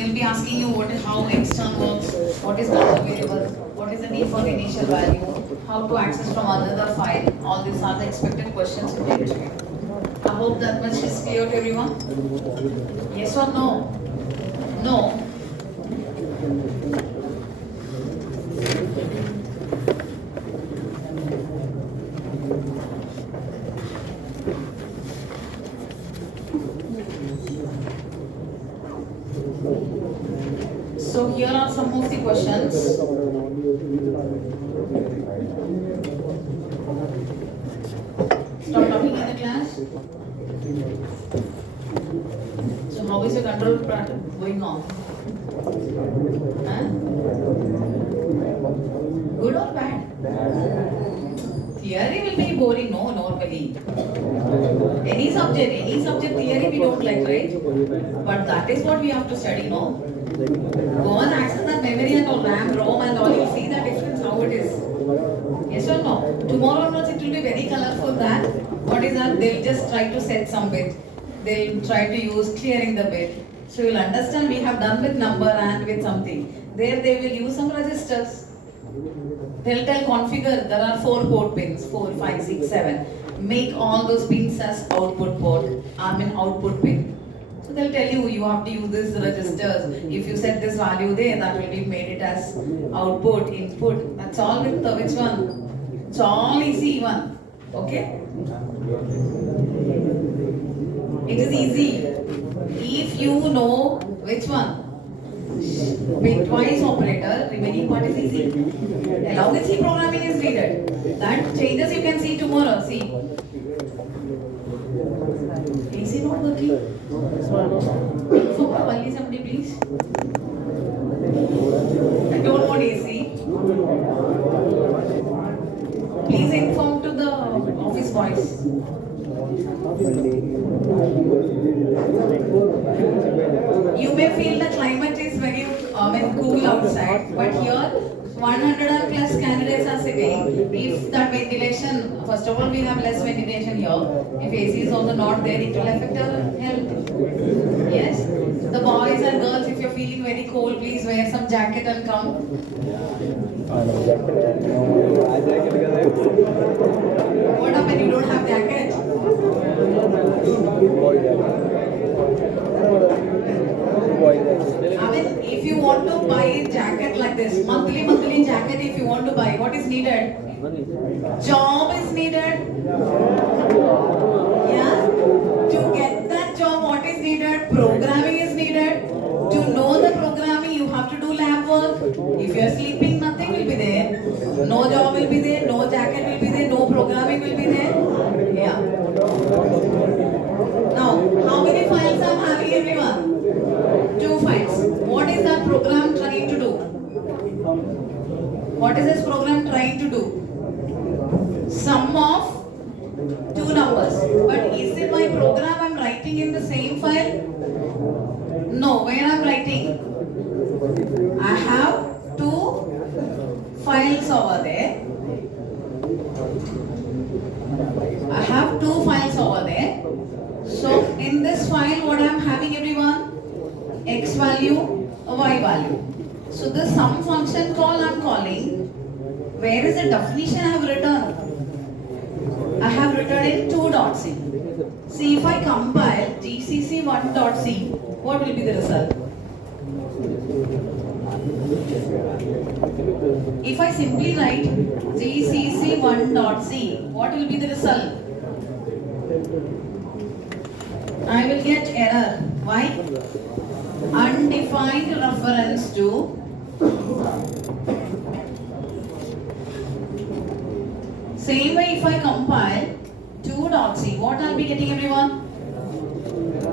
they'll be asking you how extern works, what is the variable, what is the need for the initial value, how to access from another file. All these are the expected questions in the interview. I hope that much is clear to everyone. Yes or no? No. So here are some of the questions. Stop talking in the class. So how is your control going on? Huh? Good or bad? Theory will be boring, no, normally. Any subject theory we don't like, right? But that is what we have to study, no? Go and access that memory and all, RAM, ROM and all, you'll see the difference, how it is. Yes or no? Tomorrow onwards it will be very colorful that, what is that? They'll just try to set some bit. They'll try to use clearing the bit. So you'll understand we have done with number and with something. There they will use some registers. They'll tell configure, there are 4 port pins, 4, 5, 6, 7. Make all those pins as output port, output pin. So they'll tell you, you have to use this registers. If you set this value there, that will be made it as output, input. That's all with which one? It's all easy one. Okay? It is easy. If you know which one? Bitwise operator, remaining part is easy. Along with C programming is needed. That changes you can see tomorrow. See. AC not working? Inform only somebody please. I don't want AC. Please inform to the office boys. You may feel the climate is very cool outside, but here 100 and plus candidates are sitting. If that ventilation, first of all we have less ventilation here. If AC is also not there, it will affect our health. Yes? The boys and girls, if you're feeling very cold, please wear some jacket and come. What happened? You don't have jacket? I mean, if you want to buy a jacket like this, monthly jacket if you want to buy, what is needed? Job is needed. Yeah? To get that job, what is needed? Programming is needed. To know the programming, you have to do lab work. If you are sleeping, nothing will be there. No job will be there, no jacket will be there, no programming will be there. Yeah. Now, how many files I'm having everyone? 2 files. What is that program trying to do? What is this program trying to do? Sum of 2 numbers. But is it my program I'm writing in the same file? No, where I'm writing? I have 2 files over there. I have 2 files over there. So in this file what I am having everyone? X value, Y value. So the sum function call I am calling. Where is the definition I have written? I have written in 2.c. See, if I compile gcc 1.c, what will be the result? If I simply write gcc 1.c, what will be the result? I will get error. Why? Undefined reference to same way if I compile 2.c, what I'll be getting everyone?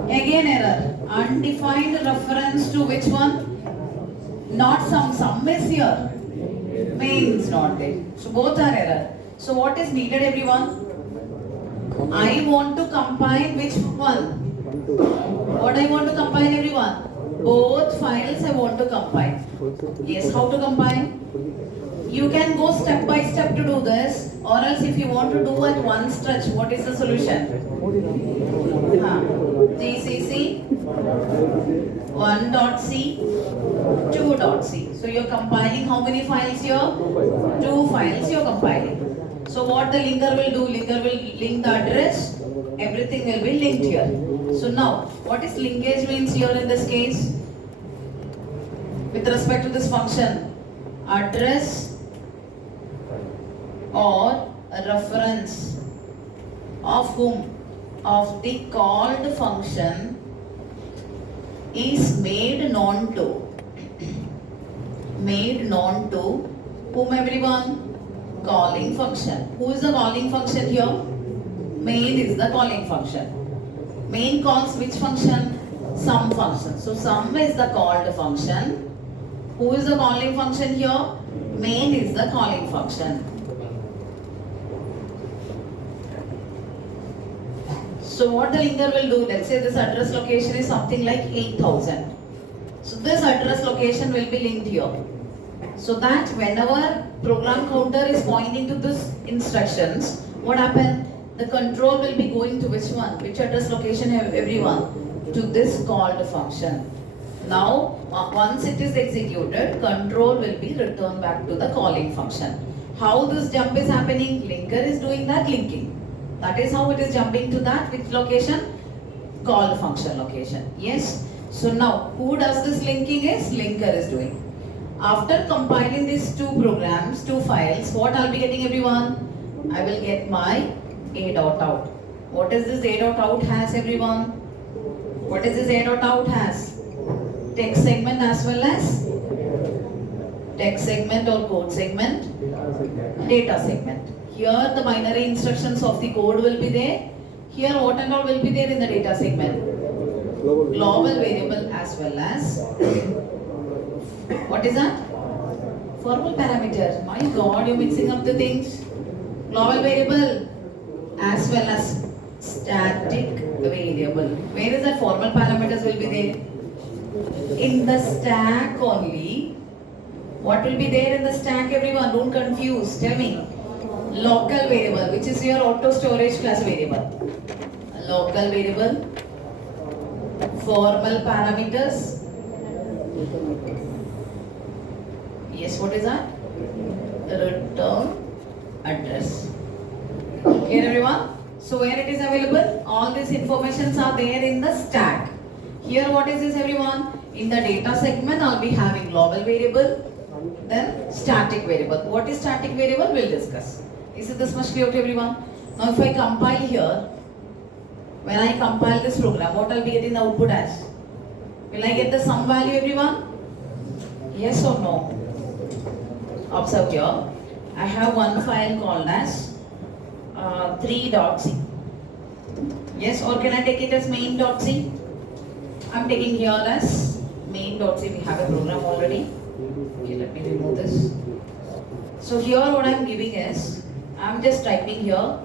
Again error. Undefined reference to which one? Not sum is here. Main is not there. So both are error. So what is needed everyone? I want to compile which one? What I want to compile everyone? Both files I want to compile. Yes, how to compile? You can go step by step to do this, or else if you want to do at one stretch, what is the solution? GCC 1.c 2.c. So you're compiling how many files here? 2 files you're compiling. So what the linker will do? Linker will link the address. Everything will be linked here. So now, what is linkage means here in this case? With respect to this function, address or a reference of whom? Of the called function is made known to. Made known to whom, everyone? Calling function. Who is the calling function here? Main is the calling function. Main calls which function? Sum function. So sum is the called function. Who is the calling function here? Main is the calling function. So what the linker will do, let's say this address location is something like 8000. So this address location will be linked here. So that whenever program counter is pointing to this instructions, what happen? The control will be going to which one? Which address location have everyone? To this called function. Now, once it is executed, control will be returned back to the calling function. How this jump is happening? Linker is doing that linking. That is how it is jumping to that which location? Call function location. Yes. So now, who does this linking is? Linker is doing. After compiling these 2 programs, 2 files, what I'll be getting, everyone? I will get my a.out. What is this a.out has, everyone? What is this a.out has? Text segment as well as text segment or code segment, data segment. Here the binary instructions of the code will be there. Here what and all will be there in the data segment? Global variable as well as, what is that? Formal parameter. My God, you're mixing up the things. Global variable as well as static variable. Where is that formal parameters will be there? In the stack only. What will be there in the stack, everyone? Don't confuse. Tell me. Local variable, which is your auto storage class variable. Local variable. Formal parameters. Yes, what is that? Return address. Here, everyone. So where it is available? All these informations are there in the stack. Here what is this, everyone? In the data segment I'll be having global variable, then static variable. What is static variable? We'll discuss. Is it this much clear to everyone? Now if I compile here, when I compile this program, what I'll be getting the output as? Will I get the sum value, everyone? Yes or no? Observe here. I have one file called as 3.c. Yes, or can I take it as main.c? I'm taking here as main.c. We have a program already. Okay, let me remove this. So here what I'm giving is, I'm just typing here,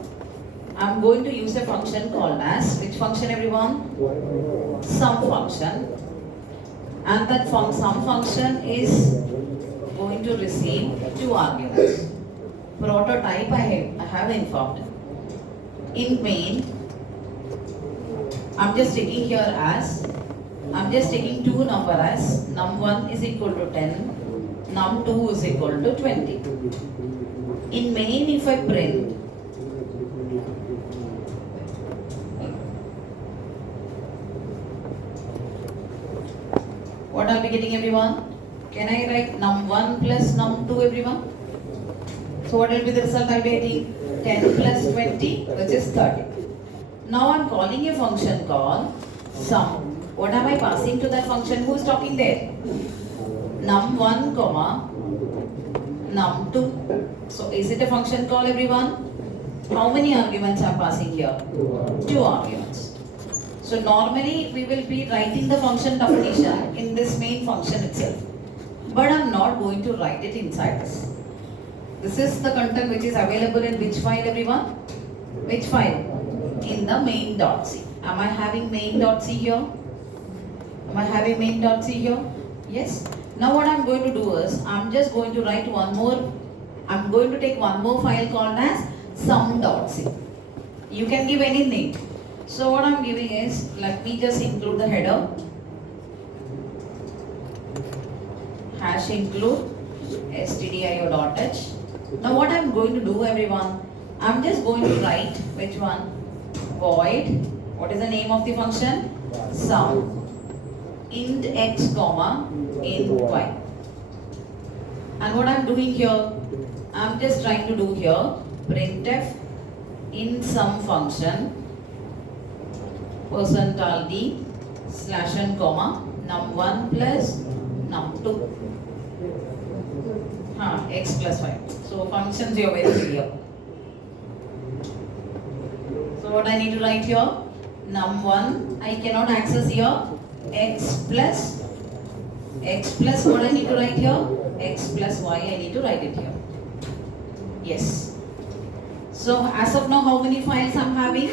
I'm going to use a function called as, which function, everyone? Sum function. And that sum function is going to receive 2 arguments. Prototype I have informed. In main, I'm just taking here as, I'm just taking 2 number as num1 is equal to 10, num2 is equal to 20. In main, if I print, what I'll be getting, everyone? Can I write num1 plus num2, everyone? So what will be the result I'll be getting? 10 plus 20, which is 30. Now I'm calling a function called sum. What am I passing to that function? Who is talking there? Num1, num2. So is it a function call, everyone? How many arguments I'm passing here? 2 arguments. So normally we will be writing the function definition in this main function itself. But I'm not going to write it inside this. This is the content which is available in which file, everyone? Which file? In the main.c. Am I having main.c here? Am I having main.c here? Yes. Now what I'm going to do is, I'm just going to write one more, I'm going to take one more file called as sum.c. You can give any name. So what I'm giving is, let me just include the header. hash include stdio.h. Now what I'm going to do, everyone, I'm just going to write which one? Void. What is the name of the function? Sum. Int x comma int y. And what I'm doing here, I'm just trying to do here printf in sum function %d slash n comma num1 plus num2 x plus y. So functions you are very clear. So what I need to write here, num1 I cannot access here, x plus what I need to write here, x plus y I need to write it here. Yes. So as of now, how many files I'm having?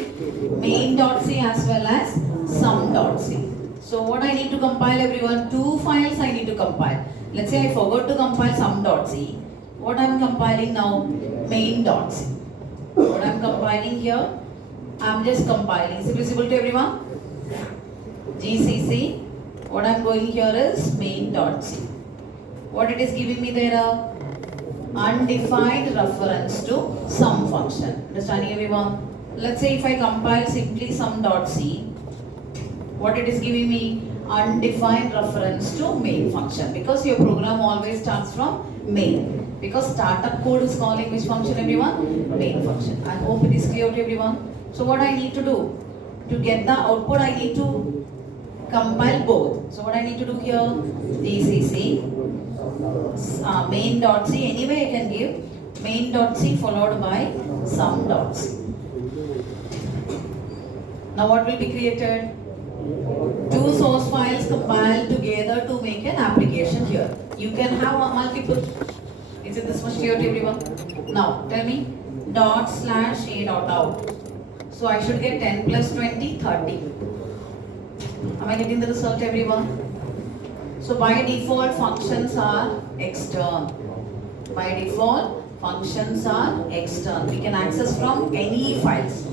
Main.c as well as sum.c. So what I need to compile, everyone? 2 files I need to compile. Let's say I forgot to compile sum.c. What I'm compiling now? Main.c. What I'm compiling here? I'm just compiling. Is it visible to everyone? GCC. What I'm going here is main.c. What it is giving me there? Undefined reference to sum function. Understanding, everyone? Let's say if I compile simply sum.c, what it is giving me? Undefined reference to main function, because your program always starts from main, because startup code is calling which function, everyone? Main function. I hope it is clear to everyone. So what I need to do to get the output, I need to compile both. So what I need to do here, GCC main.c. Anyway I can give main.c followed by sum.c. Now what will be created? 2 source files compiled together to make an application here. You can have multiple. Is it this much clear to everyone? Now tell me, ./a.out. So I should get 10 plus 20, 30. Am I getting the result, everyone? So by default functions are external. By default functions are external. We can access from any files.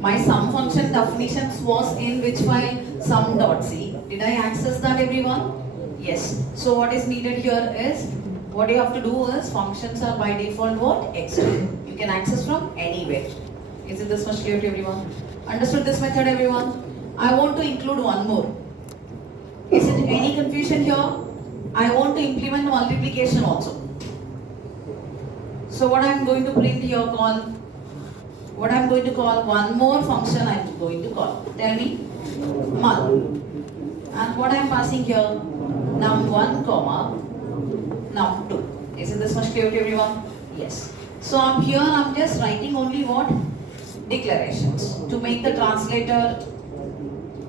My sum function definitions was in which file? Sum.c. Did I access that, everyone? Yes. So what is needed here is, what you have to do is, functions are by default what? External. You can access from anywhere. Is it this much clear to everyone? Understood this method, everyone? I want to include one more. Is it any confusion here? I want to implement multiplication also. So what I am going to print here, what I am going to call one more function I am going to call. Tell me, mul. And what I am passing here, num1 comma num2. Is it this much clear to everyone? Yes. So here I am just writing only what? Declarations to make the translator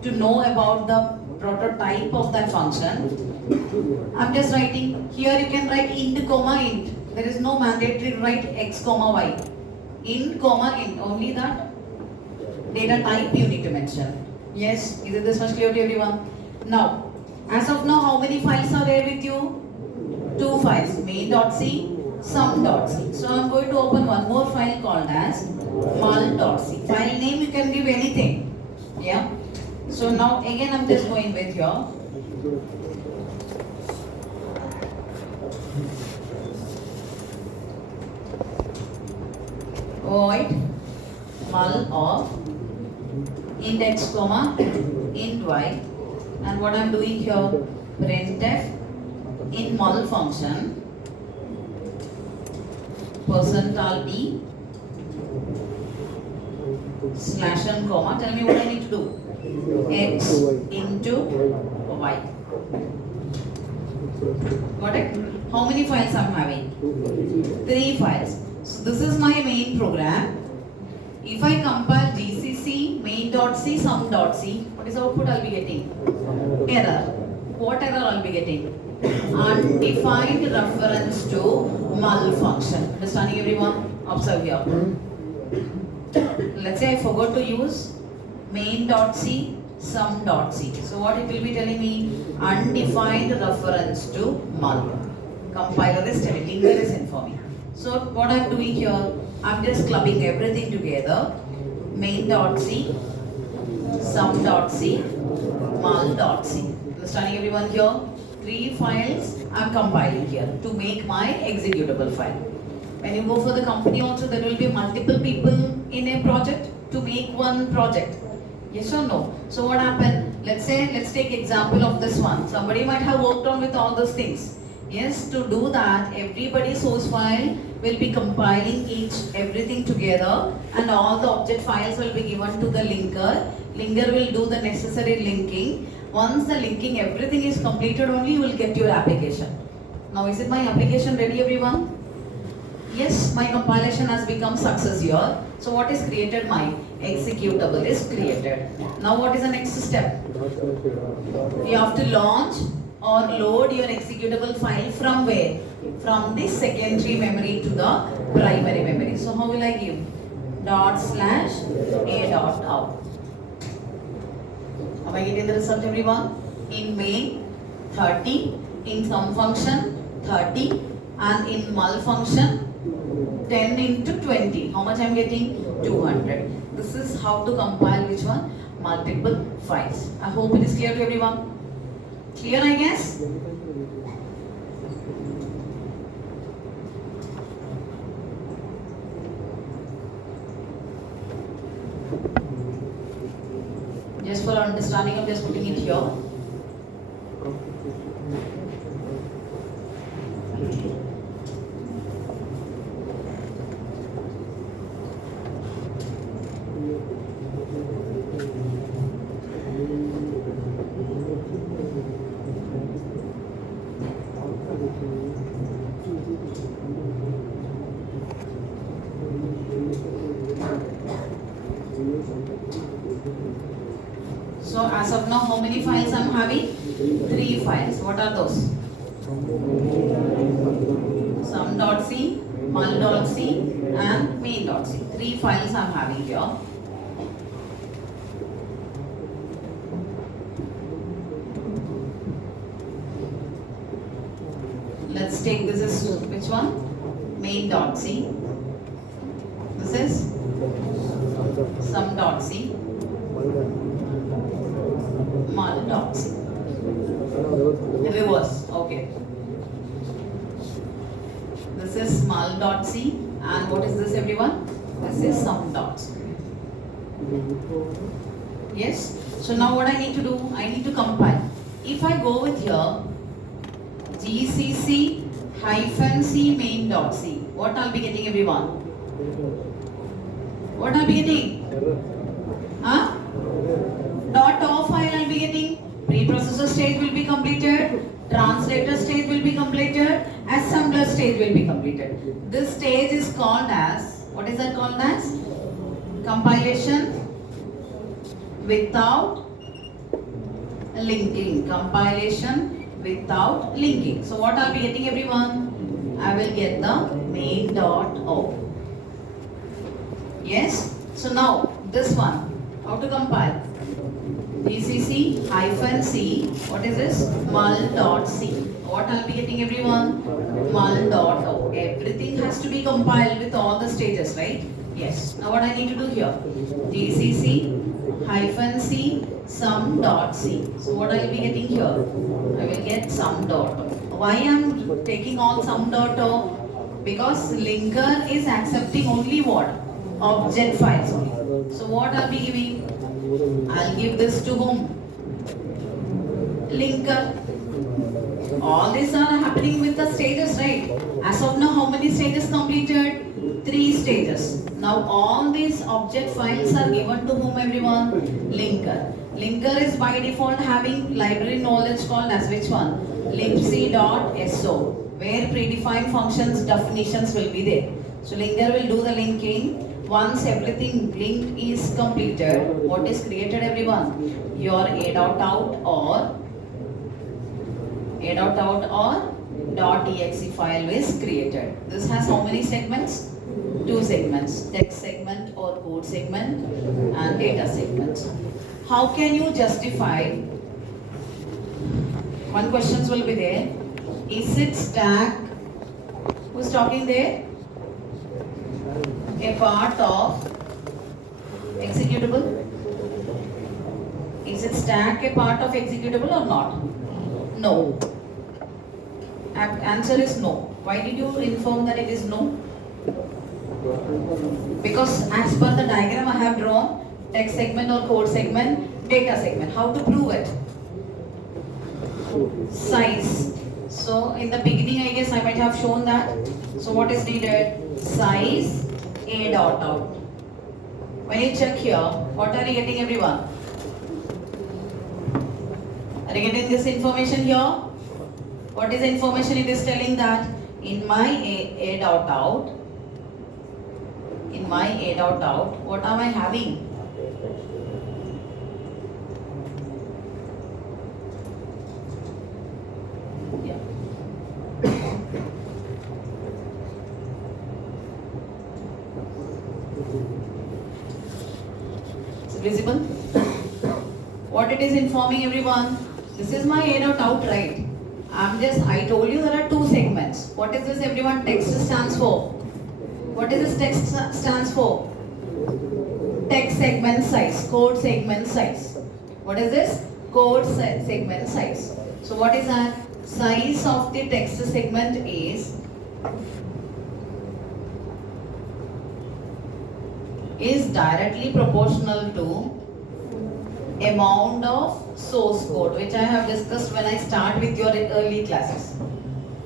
to know about the prototype of that function. I'm just writing, here you can write int comma int. There is no mandatory to write x comma y. Int comma int, only that data type you need to mention. Yes, is it this much clear to everyone? Now, as of now, how many files are there with you? 2 files, main.c, sum.c. So I'm going to open one more file called as mul.c. File name you can give anything. Yeah. So now again I'm just going with here. Void mul of int x comma int y, and what I'm doing here, printf in mul function %d slash n comma, tell me what I need to do, x into y. Got it? How many files I'm having? 3 files. So this is my main program. If I compile gcc main.c sum.c, what is the output I'll be getting? Error. What error I'll be getting? Undefined reference to mul function. Understanding, everyone? Observe here. Let's say I forgot to use main.c sum.c. So what it will be telling me? Undefined reference to mul. Compiler is telling me, there is info me. So what I'm doing here, I'm just clubbing everything together. Main.c, sum.c, mul.c. Understanding, everyone here? 3 files I'm compiling here to make my executable file. When you go for the company also, there will be multiple people in a project to make one project. Yes or no? So what happened? Let's take example of this one. Somebody might have worked on with all those things. Yes, to do that, everybody's source file will be compiling everything together, and all the object files will be given to the linker. Linker will do the necessary linking. Once the linking everything is completed, only you will get your application. Now is it my application ready, everyone? Yes, my compilation has become success here. So what is created? My executable is created. Now what is the next step? You have to launch or load your executable file from where? From the secondary memory to the primary memory. So how will I give? ./a.out. Am I getting the result, everyone? In main 30, in sum function 30, and in mul function 10 into 20. How much I am getting? 200. This is how to compile which one? Multiple files. I hope it is clear to everyone. Clear, I guess? Just for understanding, I'm just putting it here. So as of now, how many files I'm having? 3 files. What are those? Sum.c, mul.c, and main.c. 3 files I'm having here. Let's take this is which one? Main.c. This is sum.c. Mul.c. Reverse. Okay. This is mul.c, and what is this, everyone? This is sum.c. Yes. So now what I need to do? I need to compile. If I go with here gcc -c main.c, what I'll be getting, everyone? What I'll be getting? Huh? .of file I'll be getting. Preprocessor stage will be completed. Translator stage will be completed. Assembler stage will be completed. This stage is called as, what is that called as? Compilation without linking. Compilation without linking. So what I'll be getting, everyone? I will get the main.o. Yes? So now this one, how to compile? gcc -c, what is this? mul.c. What I'll be getting, everyone? mul.o. Everything has to be compiled with all the stages, right? Yes. Now what I need to do here? gcc -c sum.c. So what I will be getting here? I will get sum.o. Why I am taking all sum.o? Because linker is accepting only what? Object files only. So what I'll be giving? I'll give this to whom? Linker. All these are happening with the stages, right? As of now, how many stages completed? 3 stages. Now all these object files are given to whom, everyone? Linker. Linker is by default having library knowledge called as which one? libc.so, where predefined functions definitions will be there. So linker will do the linking. Once everything linked is completed, what is created, everyone? Your a.out or .exe file is created. This has how many segments? 2 segments. Text segment or code segment and data segment. How can you justify? One question will be there. Is it stack? Who's talking there? A part of executable? Is it stack a part of executable or not? No. Answer is no. Why did you inform that it is no? Because as per the diagram I have drawn, text segment or code segment, data segment. How to prove it? Size. So in the beginning I guess I might have shown that. So what is needed? Size A dot out. When you check here, what are you getting everyone? Are you getting this information here? What is the information it is telling that? In my A dot out, what am I having? Yeah. Is it visible? What it is informing everyone? This is my A dot out, right? I told you there are two segments. What is this everyone? Text stands for. What is this text stands for? Text segment size, code segment size. What is this? Code segment size. So what is that? Size of the text segment is directly proportional to amount of source code, which I have discussed when I start with your early classes.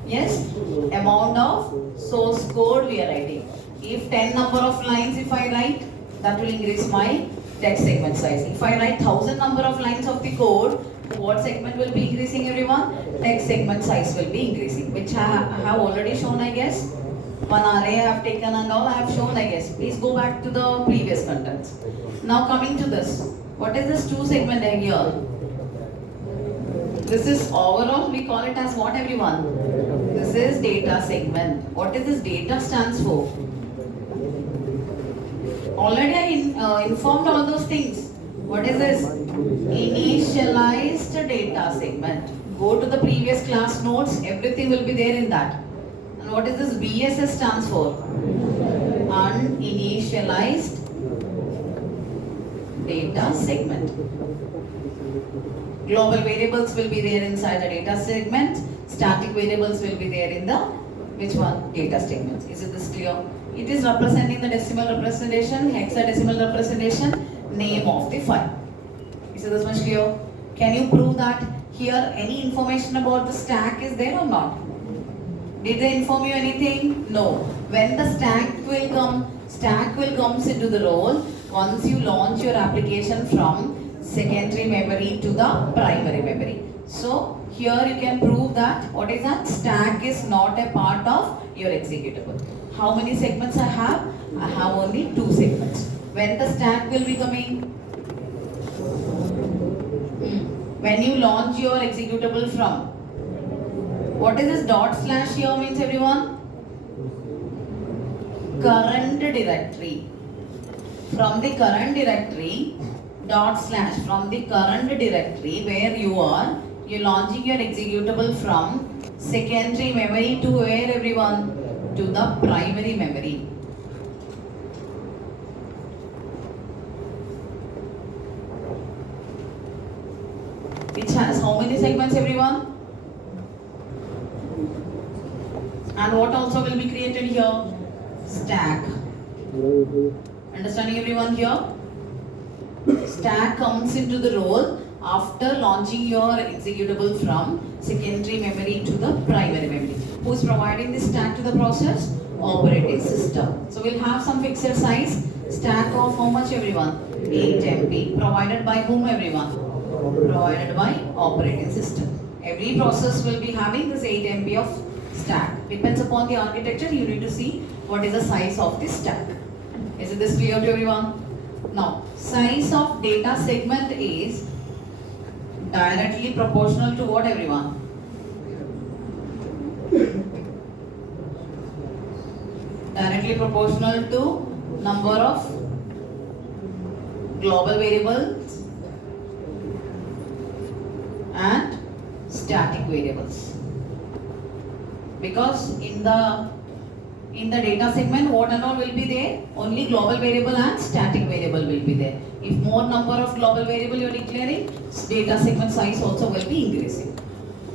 Yes, amount of source code we are writing. If 10 number of lines if I write, that will increase my text segment size. If I write 1000 number of lines of the code, what segment will be increasing everyone? Text segment size will be increasing, which I have already shown I guess. One array I have taken and all I have shown I guess. Please go back to the previous contents. Now coming to this. What is this two segment here? This is overall, we call it as what everyone? This is data segment. What is this data stands for? Already I informed all those things. What is this? Initialized data segment. Go to the previous class notes, everything will be there in that. And what is this BSS stands for? Uninitialized data segment. Global variables will be there inside the data segment. Static variables will be there in the which one? Data segments. Is it this clear? It is representing the decimal representation, hexadecimal representation, name of the file. Is it this much clear? Can you prove that here any information about the stack is there or not? Did they inform you anything? No. When the stack will comes into the role once you launch your application from secondary memory to the primary memory. So here you can prove that what is that? Stack is not a part of your executable. How many segments I have? I have only two segments. When the stack will be coming? When you launch your executable from? What is this dot slash here means everyone? Current directory. From the current directory, dot slash from the current directory where you are, you're launching your executable from secondary memory to where everyone? To the primary memory. Which has how many segments everyone? And what also will be created here? Stack. Understanding everyone here? Stack comes into the role after launching your executable from secondary memory to the primary memory. Who is providing this stack to the process? Operating system. So we'll have some fixed size stack of how much everyone? 8 MB. Provided by whom everyone? Provided by operating system. Every process will be having this 8 MB of stack. Depends upon the architecture, you need to see what is the size of the stack. Is this clear to everyone? Now, size of data segment is directly proportional to what everyone? Directly proportional to number of global variables and static variables. Because in the data segment, what and all will be there? Only global variable and static variable will be there. If more number of global variable you are declaring, data segment size also will be increasing.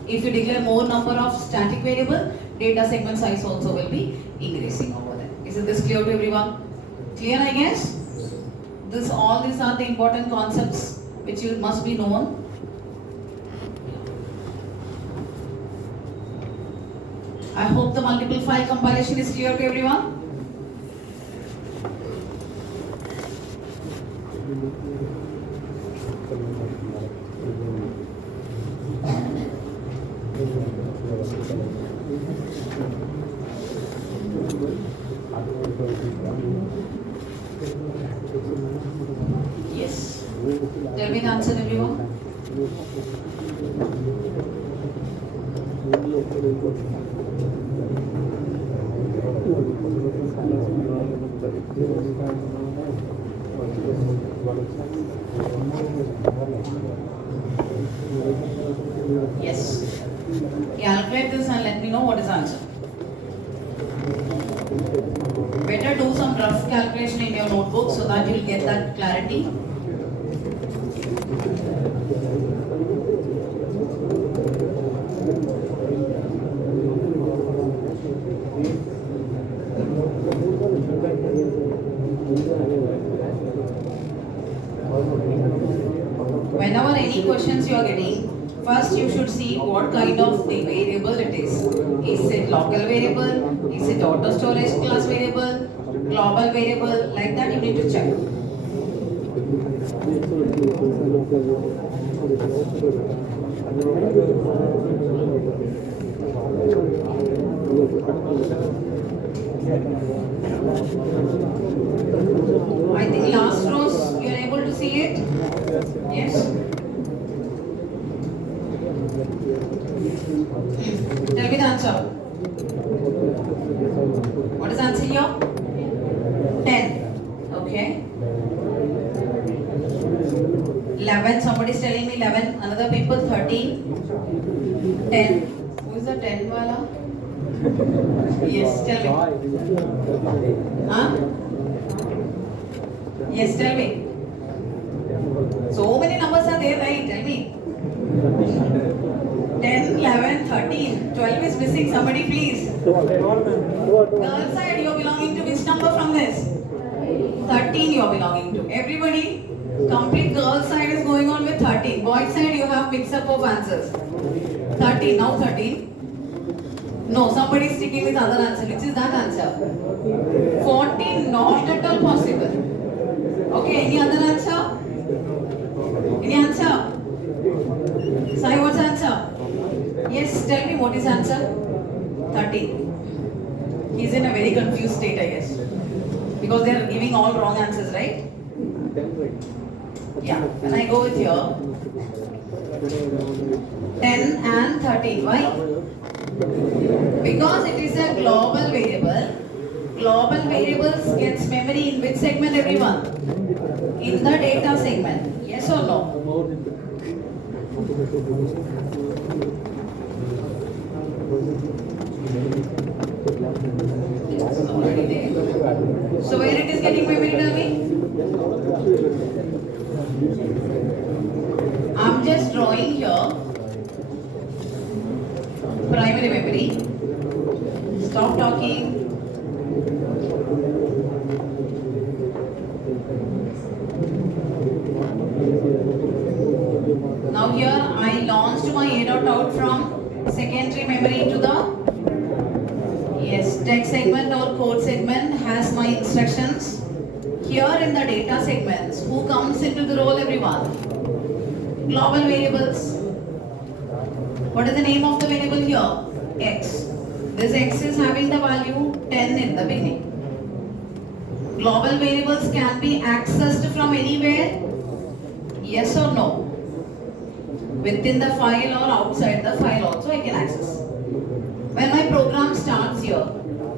If you declare more number of static variable, data segment size also will be increasing over there. Isn't this clear to everyone? Clear, I guess? All these are the important concepts which you must be known. I hope the multiple file compilation is clear to everyone. Yes. Tell me the answer, everyone. Yes. Calculate this and let me know what is the answer. Better do some rough calculation in your notebook so that you will get that clarity. Whenever any questions you are getting, first you should see what kind of the variable it is. Is it local variable? Is it auto storage class variable? Global variable? Like that you need to check. I think last rows you are able to see it? Yes? Tell me the answer. What is the answer here? 10. Okay. 11. Somebody is telling me 11. Another people 13. 10. Who is the 10 wala? Yes, tell me. Huh? Yes, tell me. So many numbers are there, right? Tell me. 10, 11, 13, 12 is missing. Somebody please. Girl side, you are belonging to which number from this? 13 you are belonging to. Everybody, complete girl side is going on with 13. Boy side you have mix up of answers. 13, now 13. No, somebody is sticking with other answer. Which is that answer? 14, not at all possible. Okay, any other answer? Any answer? Sai, what's the answer? Yes, tell me what is the answer? 13. He's in a very confused state, I guess. Because they are giving all wrong answers, right? Yeah, when I go with here, 10 and 13. Why? Because it is a global variable. Global variables gets memory in which segment, everyone? In the data segment. Yes or no? So where it is getting memory, tell me? I'm just drawing here primary memory. Stop talking. Now here I launched my A.out from secondary memory into the text segment or code segment has my instructions. Here in the data segments, who comes into the role, everyone? Global variables. What is the name of the variable here? X. This X is having the value 10 in the beginning. Global variables can be accessed from anywhere? Yes or no? Within the file or outside the file also I can access. When my program starts here,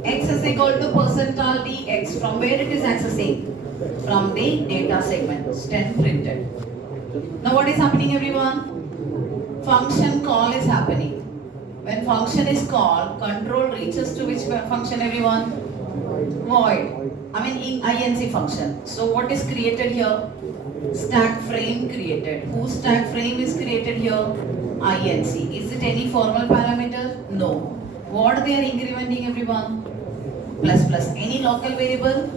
X is equal to percentile dx. From where it is accessing? From the data segment. 10 printed. Now what is happening, everyone? Function call is happening. When function is called, control reaches to which function, everyone? Void. I mean in INC function. So what is created here? Stack frame created. Whose stack frame is created here? INC. Is it any formal parameter? No. What they are incrementing, everyone? Plus plus. Any local variable?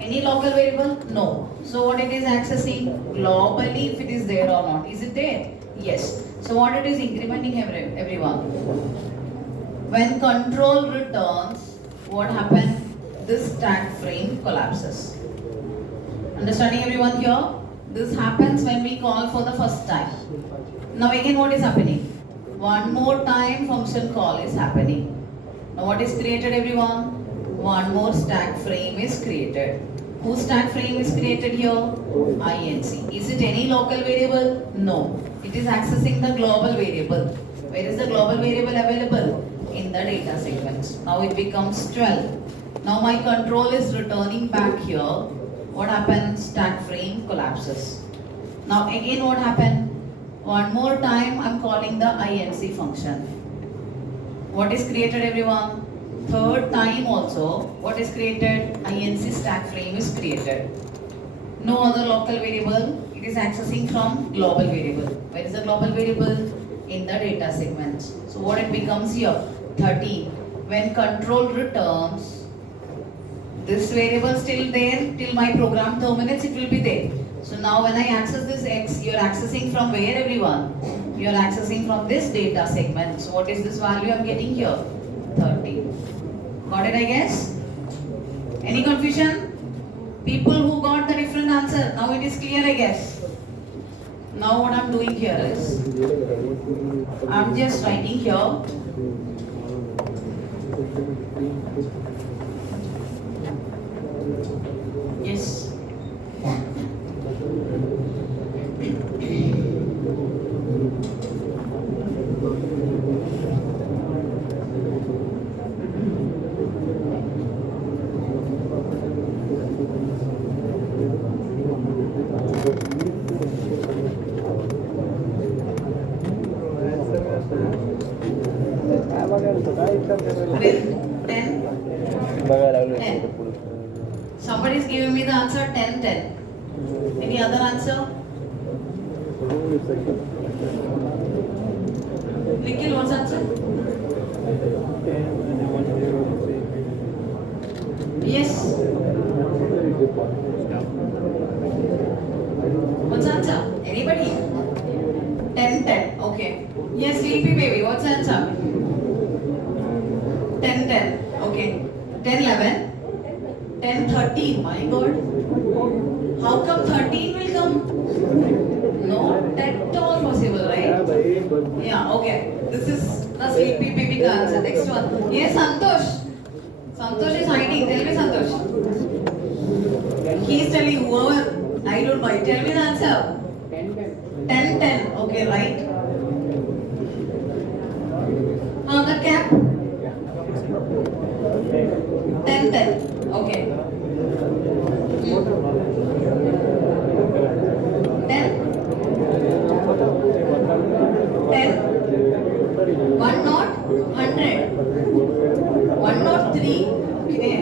Any local variable? No. So what it is accessing? Globally, if it is there or not. Is it there? Yes. So what it is incrementing, everyone? When control returns, what happens? This stack frame collapses. Understanding, everyone here? This happens when we call for the first time. Now again what is happening? One more time function call is happening. Now what is created, everyone? One more stack frame is created. Whose stack frame is created here? INC. Is it any local variable? No. It is accessing the global variable. Where is the global variable available? In the data segment. Now it becomes 12. Now my control is returning back here. What happens? Stack frame collapses. Now again what happened? One more time I'm calling the INC function. What is created, everyone? Third time also, what is created? INC stack frame is created. No other local variable. It is accessing from global variable. Where is the global variable? In the data segment. So what it becomes here? 13. When control returns, this variable still there till my program terminates, it will be there. So now when I access this X, you are accessing from where, everyone? You are accessing from this data segment. So what is this value I am getting here? 30. Got it, I guess? Any confusion? People who got the different answer, now it is clear, I guess. Now what I am doing here is, I am just writing here. Yes. With 10? 10. Somebody is giving me the answer 10, 10. Any other answer? Nikhil, what's answer? Yes. What's answer? Anybody? 10, 10. Okay. Yes, sleepy baby. What's answer? 10, 10. Okay. 10, 11. 10, 13. My God. How come 13 will come? Not at all possible, right? Yeah, okay. This is the sleepy baby answer. Next one. Yes, Santosh. Santosh is hiding. Tell me, Santosh. He is telling whoever. I don't know. Tell me the answer. 10, 10. Okay, right. The cap. 10, 10. Okay. 10. 10. 1 not 100. 1 not 3. Okay.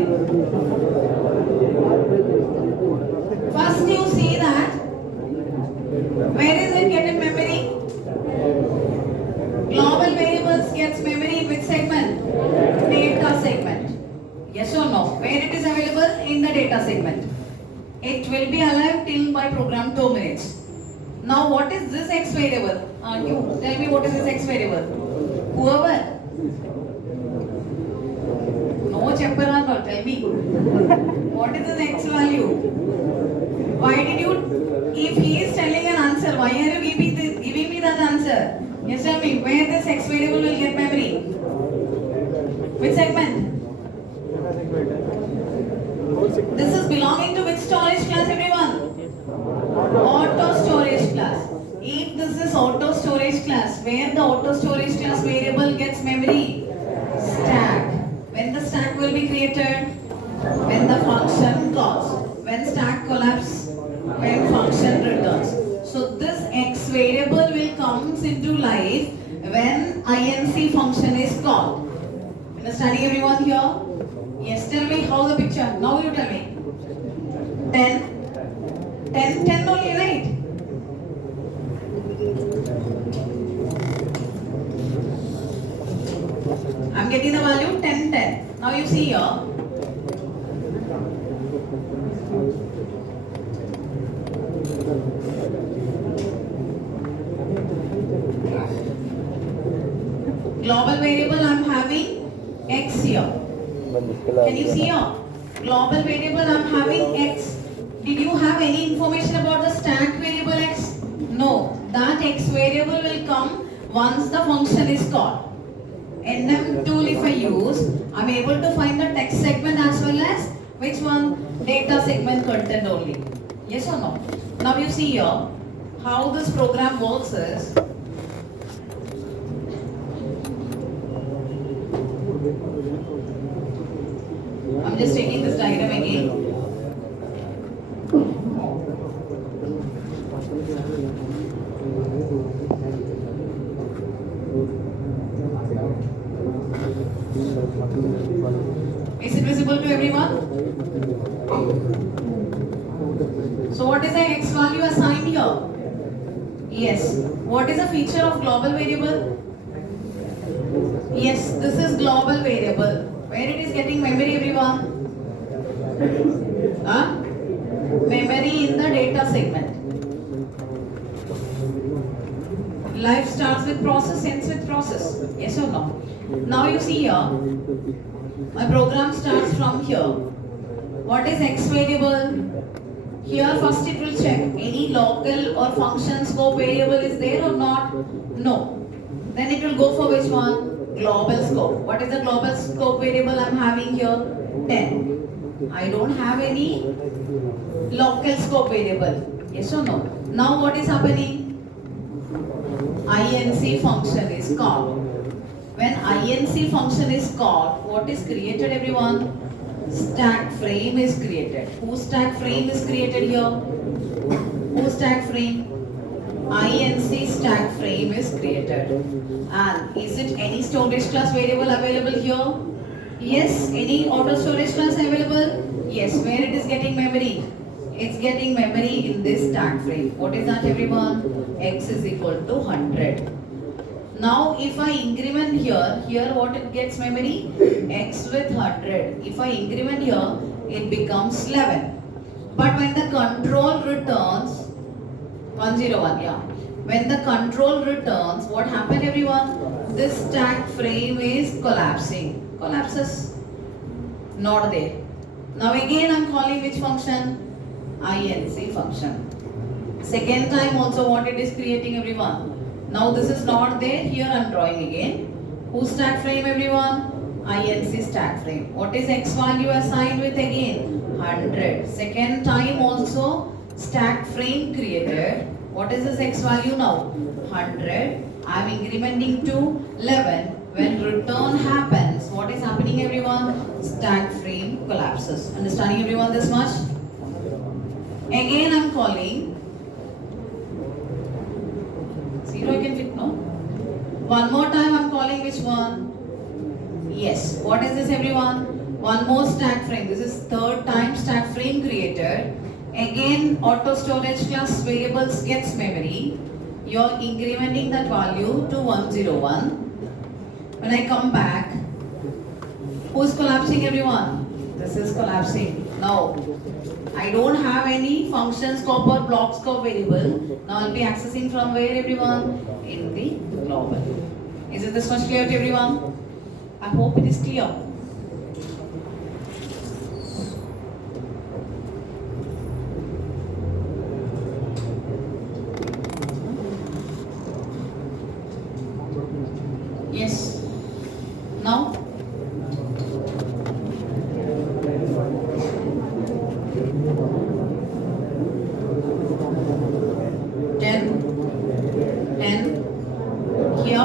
First you see that. Where is it get in memory? Global variables gets memory in which segment? Data segment. Yes or no? Where it is available? In the data segment. It will be alive till my program terminates. Now what is this X variable? You tell me what is this X variable? Whoever. No Chepparano, tell me. What is this X value? Why did you, if he is telling an answer, why are you giving me that answer? Yes, tell me, where this X variable will get memory? Which segment? This is belonging to which storage class, everyone? Auto storage class. If this is auto storage class, where the auto storage class variable gets memory? Stack. When the stack will be created? When the function calls. When stack collapse? When function returns. So this X variable will comes into life when INC function is called. Understanding, everyone here? Yes, tell me how the picture. Now you tell me. 10. 10 only, right? I'm getting the value 10, 10. Now you see here. Global variable I'm having x here. Can you see here? Global variable I'm having x. Did you have any information about the stack variable x? No. That x variable will come once the function is called. NM tool if I use, I'm able to find the text segment as well as which one? Data segment content only. Yes or no? Now you see here, how this program works is, I'm just taking this diagram again. Is it visible to everyone? So what is the x value assigned here? Yes. What is the feature of global variable? Yes, this is global variable. Where it is getting memory, everyone? Huh? Memory in the data segment. Life starts with process, ends with process. Yes or no? Now you see here, my program starts from here. What is x variable? Here first it will check any local or function scope variable is there or not? No. Then it will go for which one? Global scope. What is the global scope variable I'm having here? 10. I don't have any local scope variable. Yes or no? Now what is happening? INC function is called. When INC function is called, what is created, everyone? Stack frame is created. Whose stack frame is created here? Whose stack frame? INC stack frame is created. And is it any storage class variable available here? Yes. Any auto storage class available? Yes. Where it is getting memory? It's getting memory in this stack frame. What is that, everyone? X is equal to 100. Now if I increment here what it gets memory? X with 100. If I increment here, it becomes 11. But when the control returns 101, yeah. When the control returns, what happened, everyone? This stack frame is collapsing. Collapses? Not there. Now again I'm calling which function? INC function. Second time also what it is creating, everyone? Now this is not there. Here I'm drawing again. Whose stack frame, everyone? INC stack frame. What is x value assigned with again? 100. Second time also stack frame created. What is this x value now? 100. I am incrementing to 11. When return happens, what is happening, everyone? Stack frame collapses. Understanding, everyone, this much? Again I am calling 0 I can fit, no? One more time I am calling which one? Yes. What is this, everyone? One more stack frame. This is third time stack frame created. Again auto storage class variables gets memory. You are incrementing that value to 101. When I come back, who's collapsing, everyone? This is collapsing. Now I don't have any function scope or block scope variable. Now I'll be accessing from where, everyone? In the global. Is it this much clear to everyone? I hope it is clear. Yes. Now? Here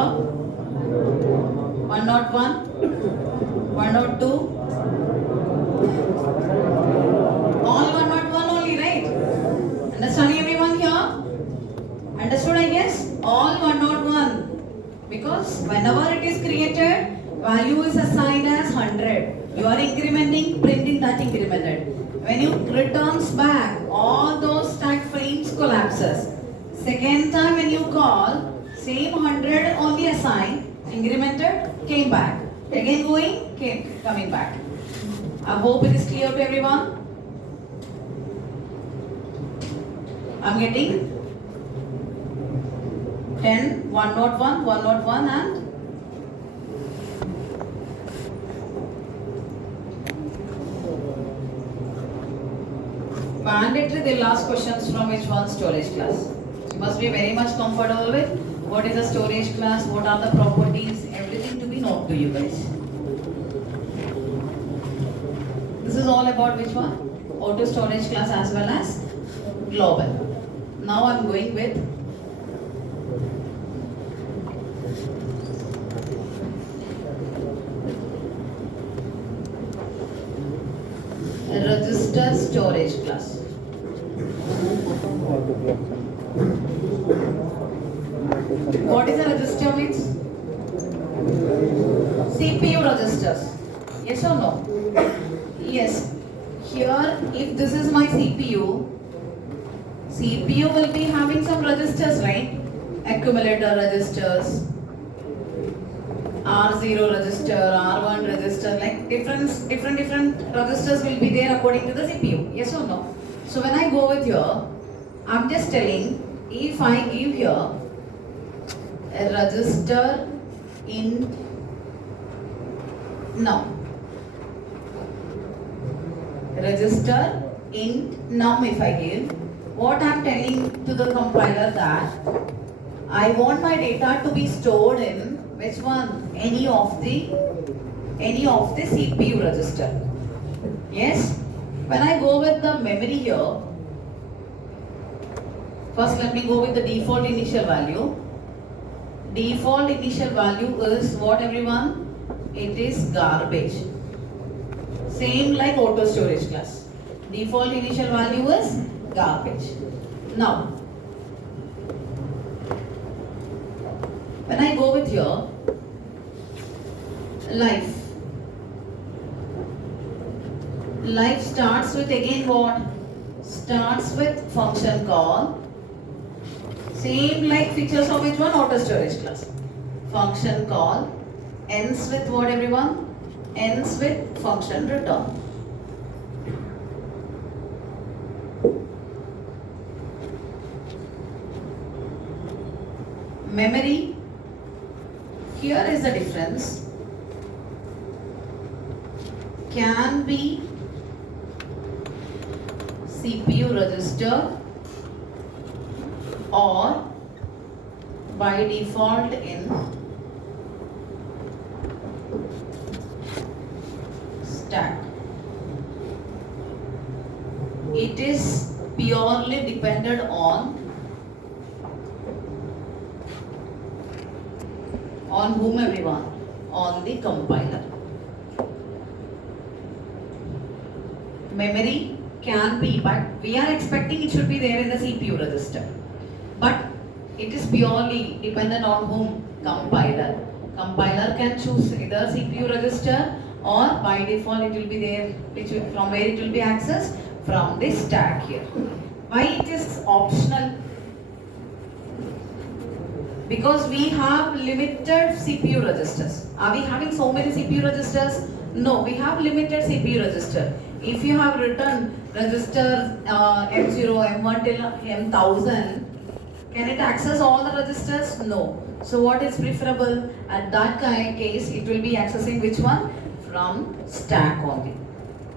101, 102, all 101 only, right? Understanding, everyone here? Understood, I guess? All 101. Because whenever it is created, value is assigned as 100. You are incrementing, printing that incremented. When you returns back, all those stack frames collapses. Second time when you call, same 100 only assigned, incremented, came back. Again going, coming back. I hope it is clear to everyone. I'm getting 10, 101, 101 and mandatory. They'll ask questions from which one? Storage class. You must be very much comfortable with what is a storage class, what are the properties, everything to be known to you guys. This is all about which one? Auto storage class as well as global. Now I'm going with register storage class. What is a register means? CPU registers. Yes or no? Yes. Here, if this is my CPU will be having some registers, right? Accumulator registers, R0 register, R1 register, like different registers will be there according to the CPU. Yes or no? So when I go with here, I'm just telling, if I give here a register in num, register in num, if I give, what I'm telling to the compiler that I want my data to be stored in which one? Any of the CPU register. Yes? When I go with the memory here, first let me go with the default initial value. Default initial value is what, everyone? It is garbage. Same like auto storage class. Default initial value is garbage. Now, when I go with here, life starts with again what? Starts with function call. Same like features of which one? Auto storage class. Function call ends with what, everyone? Ends with function return. Memory, here is the difference, can be CPU register or by default in stack. It is purely dependent on whom, everyone? On the compiler. Memory can be, but we are expecting it should be there in the CPU register. But it is purely dependent on whom? Compiler. Compiler can choose either CPU register or by default it will be there, from where it will be accessed? From the stack here. Why it is optional? Because we have limited CPU registers. Are we having so many CPU registers? No, we have limited CPU register. If you have written register M0, M1 till M1000, can it access all the registers? No. So what is preferable? At that case, it will be accessing which one? From stack only.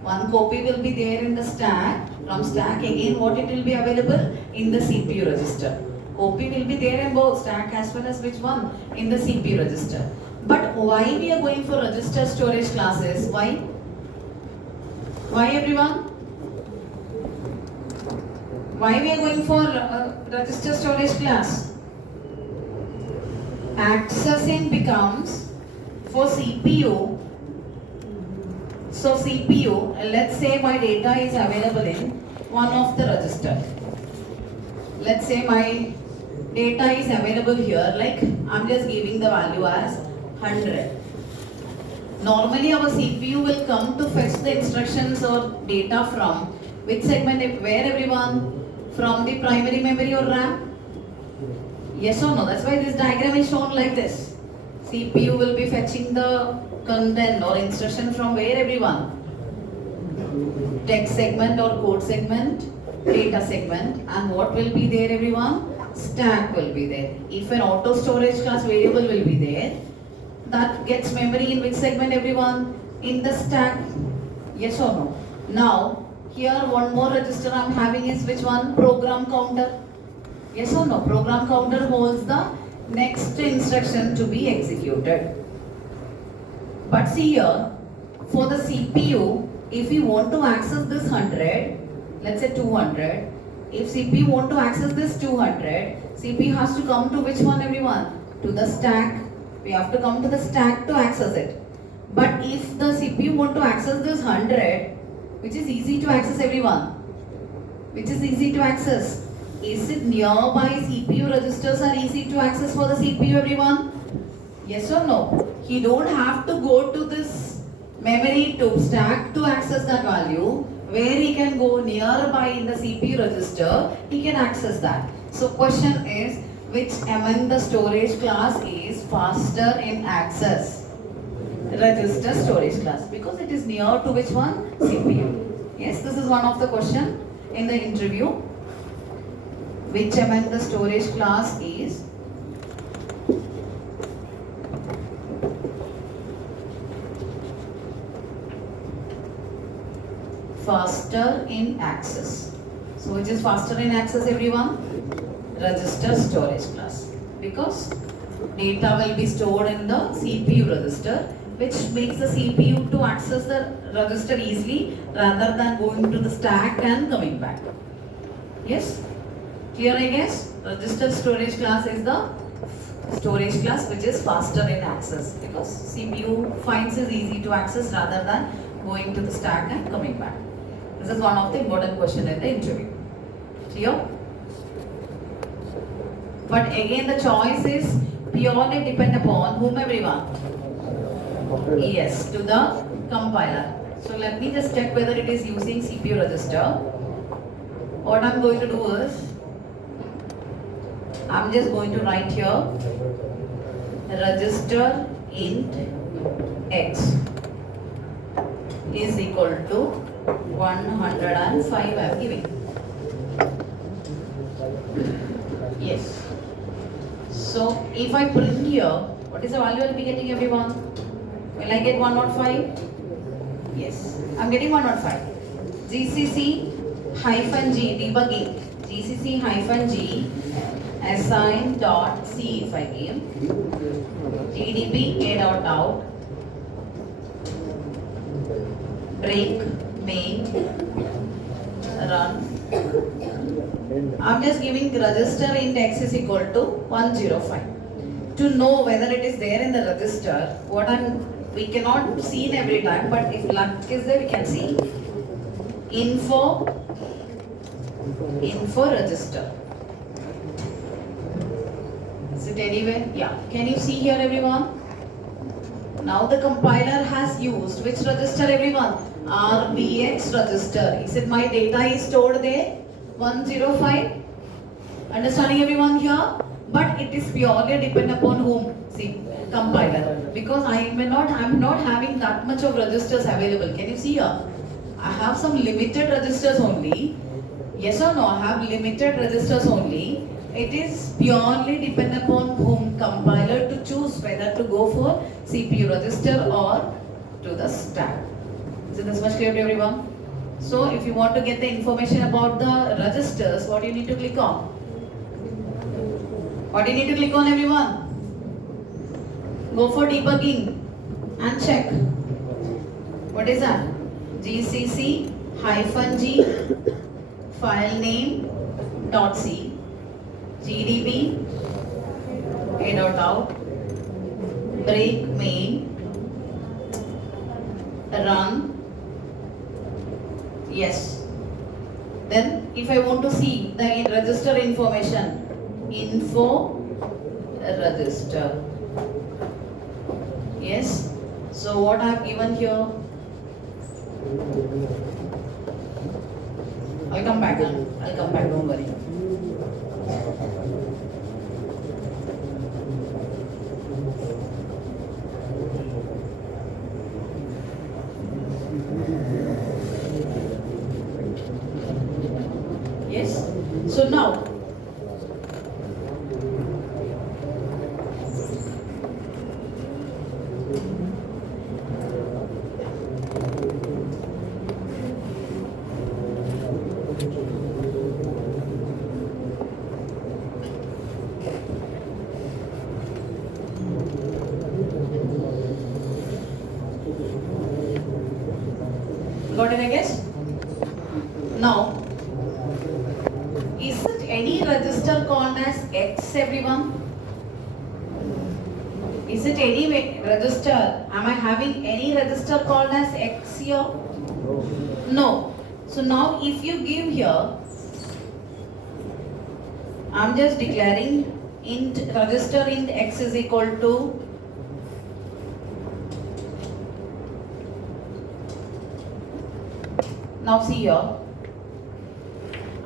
One copy will be there in the stack. From stack again, what it will be available? In the CPU register. Copy will be there in both stack as well as which one? In the CPU register. But why we are going for register storage classes? Why? Why, everyone? Why we are going for register storage class? Accessing becomes for CPU. So CPU, let's say my data is available in one of the register. Let's say my data is available here, like I'm just giving the value as 100. Normally our CPU will come to fetch the instructions or data from which segment, where, everyone? From the primary memory or RAM? Yes or no? That's why this diagram is shown like this. CPU will be fetching the content or instruction from where, everyone? Text segment or code segment, data segment, and what will be there, everyone? Stack will be there. If an auto storage class variable will be there, that gets memory in which segment, everyone? In the stack. Yes or no? Now, here one more register I'm having is which one? Program counter. Yes or no? Program counter holds the next instruction to be executed. But see here, for the CPU, if you want to access this 100, let's say 200, if CPU want to access this 200, CPU has to come to which one, everyone? To the stack. We have to come to the stack to access it. But if the CPU want to access this 100, which is easy to access, everyone? Which is easy to access? Is it nearby CPU registers are easy to access for the CPU, everyone? Yes or no? He don't have to go to this memory to stack to access that value. Where he can go nearby in the CPU register, he can access that. So question is, which among the storage class is faster in access? Register storage class, because it is near to which one? CPU. Yes, this is one of the question in the interview. Which among the storage class is faster in access? So which is faster in access, everyone? Register storage class, because data will be stored in the CPU register, which makes the CPU to access the register easily rather than going to the stack and coming back. Yes? Clear, I guess? Register storage class is the storage class which is faster in access, because CPU finds it easy to access rather than going to the stack and coming back. This is one of the important question in the interview. Clear? But again the choice is purely depend upon whom, everyone? Yes, to the compiler. So let me just check whether it is using CPU register. What I'm going to do is, I'm just going to write here register int x is equal to 105 I'm giving. Yes. So if I print here, what is the value I'll be getting, everyone? Will I get 105? Yes, I'm getting 105. GCC -G debugging. GCC -G assign dot C if I give. GDB a.out break main run. I'm just giving register int x is equal to 105. To know whether it is there in the register, we cannot see in every time, but if luck is there, we can see info register. Is it anywhere? Yeah. Can you see here, everyone? Now the compiler has used which register, everyone? RBX register. Is it my data is stored there? 105. Understanding, everyone here? But it is purely depend upon whom? See, compiler. Because I'm not having that much of registers available. Can you see here? I have some limited registers only. Yes or no? I have limited registers only. It is purely depend upon whom compiler to choose whether to go for CPU register or to the stack. Is it this much clear to everyone? So if you want to get the information about the registers, what do you need to click on? What do you need to click on, everyone? Go for debugging and check. What is that? GCC -G file name .c GDB a.out break main run. Yes. Then if I want to see the register information, info register. Yes. So what I have given here, I'll come back, don't worry. Got it, I guess? Now, is it any register called as X, everyone? Is it any register? Am I having any register called as X here? No. So now if you give here, I'm just declaring int register int X is equal to now see here,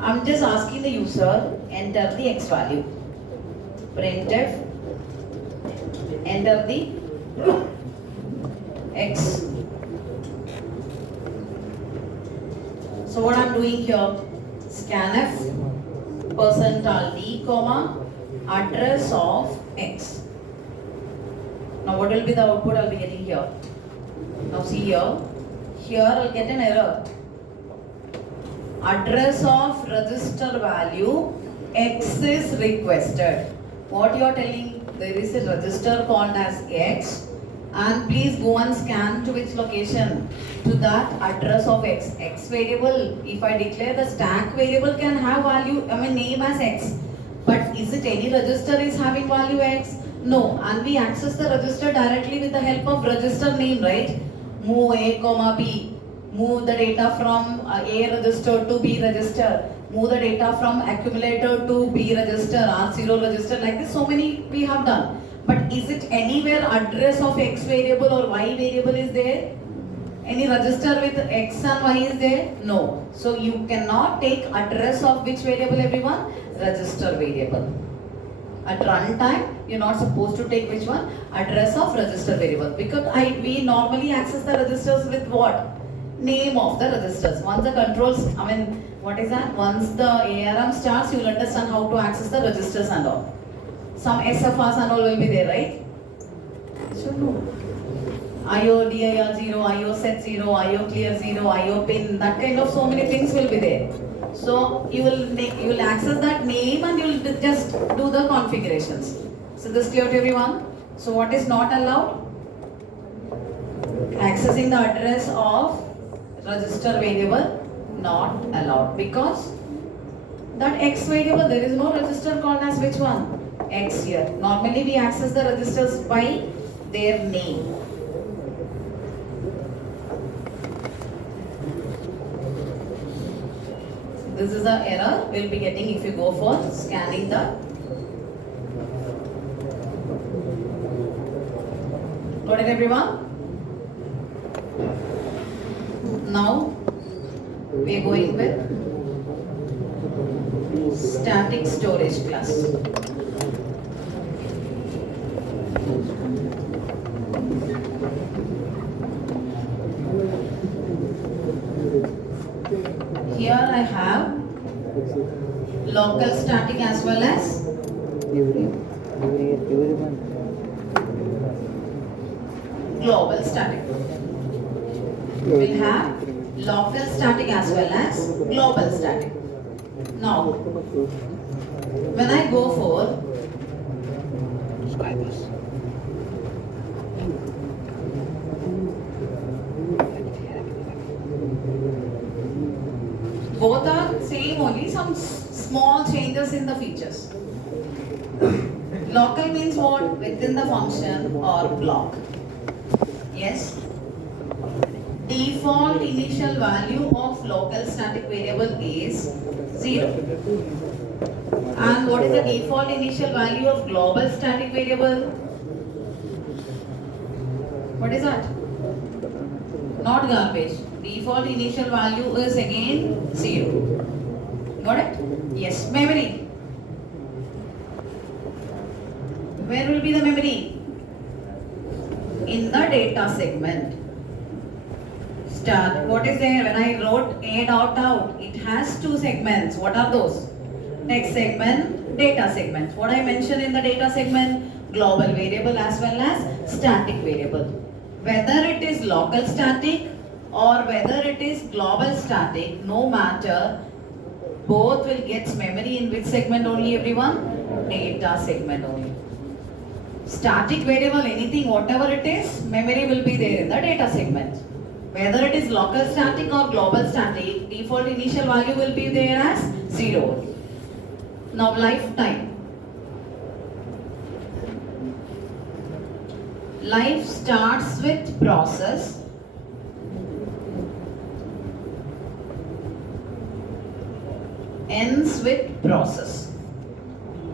I'm just asking the user enter the X value. Printf enter the X. So what I'm doing here, scanf %d comma address of X. Now what will be the output I'll be getting here? Now see here, I'll get an error. Address of register value X is requested. What you are telling? There is a register called as X, and please go and scan to which location? To that address of X. X variable, if I declare the stack variable can have value, name as X. But is it any register is having value X? No, and we access the register directly with the help of register name, right? Move A, comma B. Move the data from A register to B register. Move the data from accumulator to B register, R0 register, like this, so many we have done. But is it anywhere address of X variable or Y variable is there? Any register with X and Y is there? No. So you cannot take address of which variable, everyone? Register variable. At runtime, you're not supposed to take which one? Address of register variable. Because we normally access the registers with what? Name of the registers. Once the controls, what is that? Once the ARM starts, you will understand how to access the registers and all. Some SFRs and all will be there, right? So no. IO DIR 0, IO set 0, IO clear 0, IO pin, that kind of so many things will be there. So you will access that name and you will just do the configurations. So this clear to everyone? So what is not allowed? Accessing the address of register variable not allowed, because that X variable, there is no register called as which one? X here. Normally we access the registers by their name. This is the error we'll be getting if you go for scanning the. Got it, everyone? Now we are going with static storage class. Here I have local static as well as global static. We'll have local static as well as global static. Now, when I go for both are same, only some small changes in the features. Local means what? Within the function or block. Yes. Default initial value of local static variable is 0. And what is the default initial value of global static variable? What is that? Not garbage. Default initial value is again 0. Got it? Yes. Memory. Where will be the memory? In the data segment. Start. What is there? When I wrote A dot out, it has two segments. What are those? Text segment, data segment. What I mentioned in the data segment? Global variable as well as static variable. Whether it is local static or whether it is global static, no matter, both will get memory in which segment only, everyone? Data segment only. Static variable, anything, whatever it is, memory will be there in the data segment. Whether it is local static or global static, default initial value will be there as 0. Now lifetime. Life starts with process, ends with process.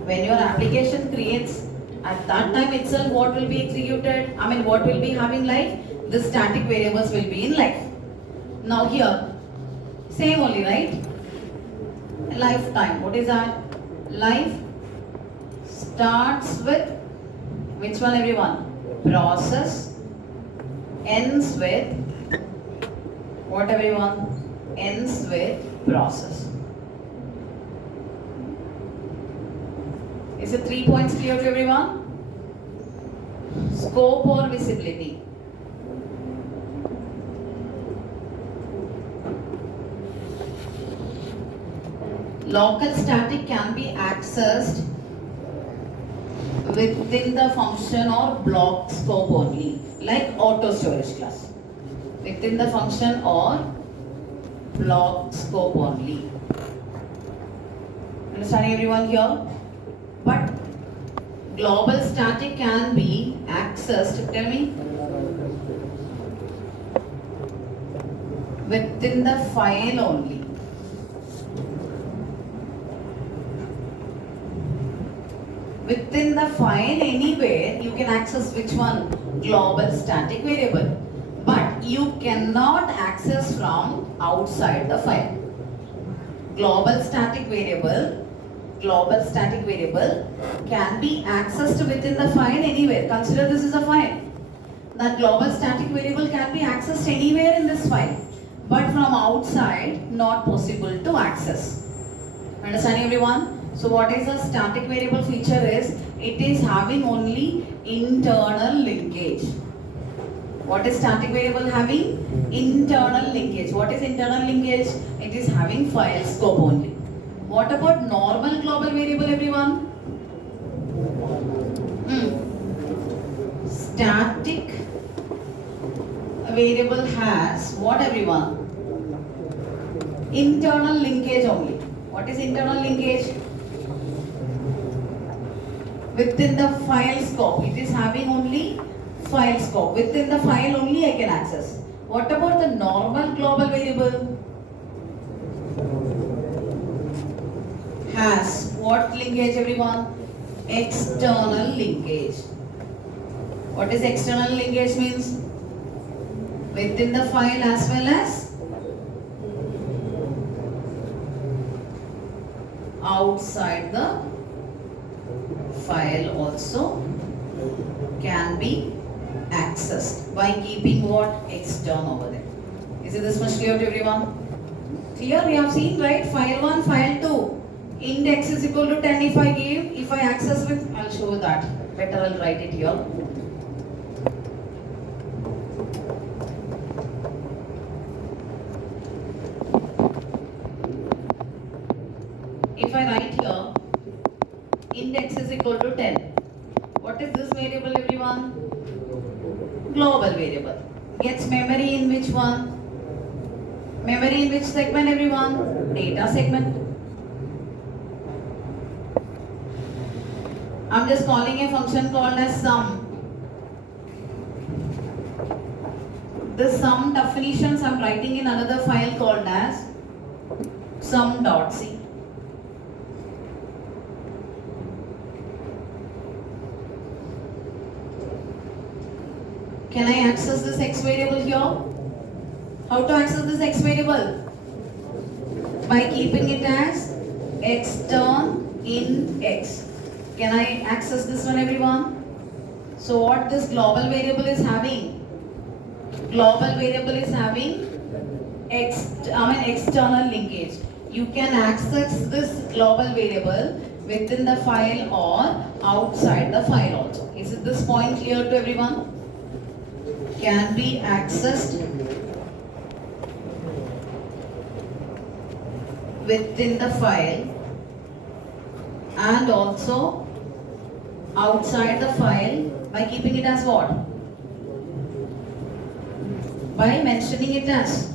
When your application creates, at that time itself what will be executed, what will be having life? The static variables will be in life. Now here, same only, right? Lifetime, what is that? Life starts with, which one everyone? Process, ends with, what everyone? Ends with process. Is it 3 points clear to everyone? Scope or visibility? Local static can be accessed within the function or block scope only, like auto storage class. Within the function or block scope only. Understanding everyone here? But global static can be accessed, tell me, within the file only. Within the file anywhere you can access which one? Global static variable. But you cannot access from outside the file. Global static variable can be accessed within the file anywhere. Consider this is a file. That global static variable can be accessed anywhere in this file. But from outside, not possible to access. Understanding everyone? So what is a static variable feature is, it is having only internal linkage. What is static variable having? Internal linkage. What is internal linkage? It is having file scope only. What about normal global variable everyone? Static variable has what everyone? Internal linkage only. What is internal linkage? Within the file scope, it is having only file scope. Within the file only I can access. What about the normal global variable? Has what linkage everyone? External linkage. What is external linkage means? Within the file as well as outside the file also can be accessed by keeping what? External over there. Is it this much clear to everyone? Clear? We have seen, right? File 1, file 2. Index is equal to 10 if I access with, I'll show you that. Better I'll write it here. If I write here, index is equal to 10. What is this variable everyone? Global variable. Gets memory in which one? Memory in which segment everyone? Data segment. I'm just calling a function called as sum. The sum definitions I'm writing in another file called as sum.c. Can I access this x variable here? How to access this x variable? By keeping it as extern int x. Can I access this one everyone? So what this global variable is having? Global variable is having external linkage. You can access this global variable within the file or outside the file also. Is it this point clear to everyone? Can be accessed within the file and also outside the file by keeping it as what? by mentioning it as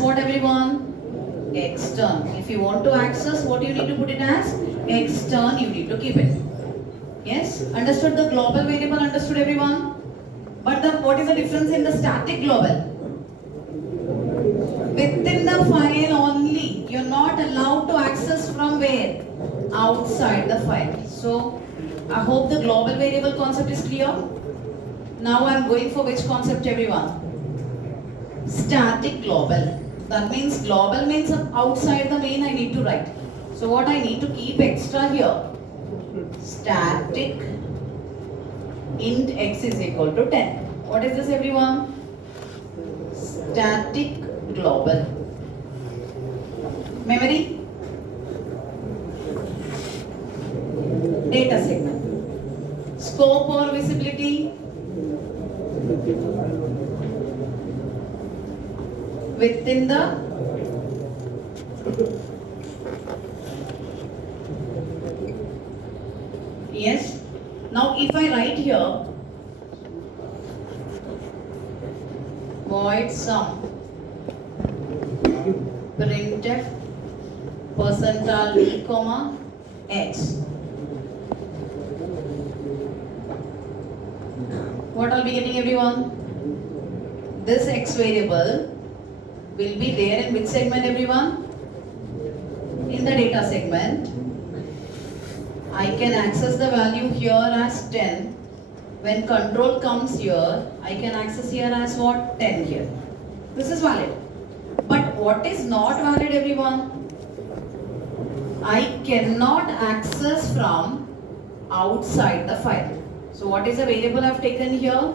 what everyone? Extern. If you want to access, what you need to put it as? Extern, you need to keep it. Yes? Understood the global variable? Understood everyone? But what is the difference in the static global? Within the file only. You're not allowed to access from where? Outside the file. So, I hope the global variable concept is clear. Now I'm going for which concept everyone? Static global. That means global means outside the main I need to write. So what I need to keep extra here? Static int x is equal to 10. What is this everyone? Static global. Memory? Data segment. Scope or visibility? Within the yes. Now if I write here void sum printf %d comma x, what I'll be getting everyone? This x variable will be there in which segment everyone? In the data segment. I can access the value here as 10. When control comes here, I can access here as what? 10 here. This is valid. But what is not valid everyone? I cannot access from outside the file. So what is the variable I've taken here?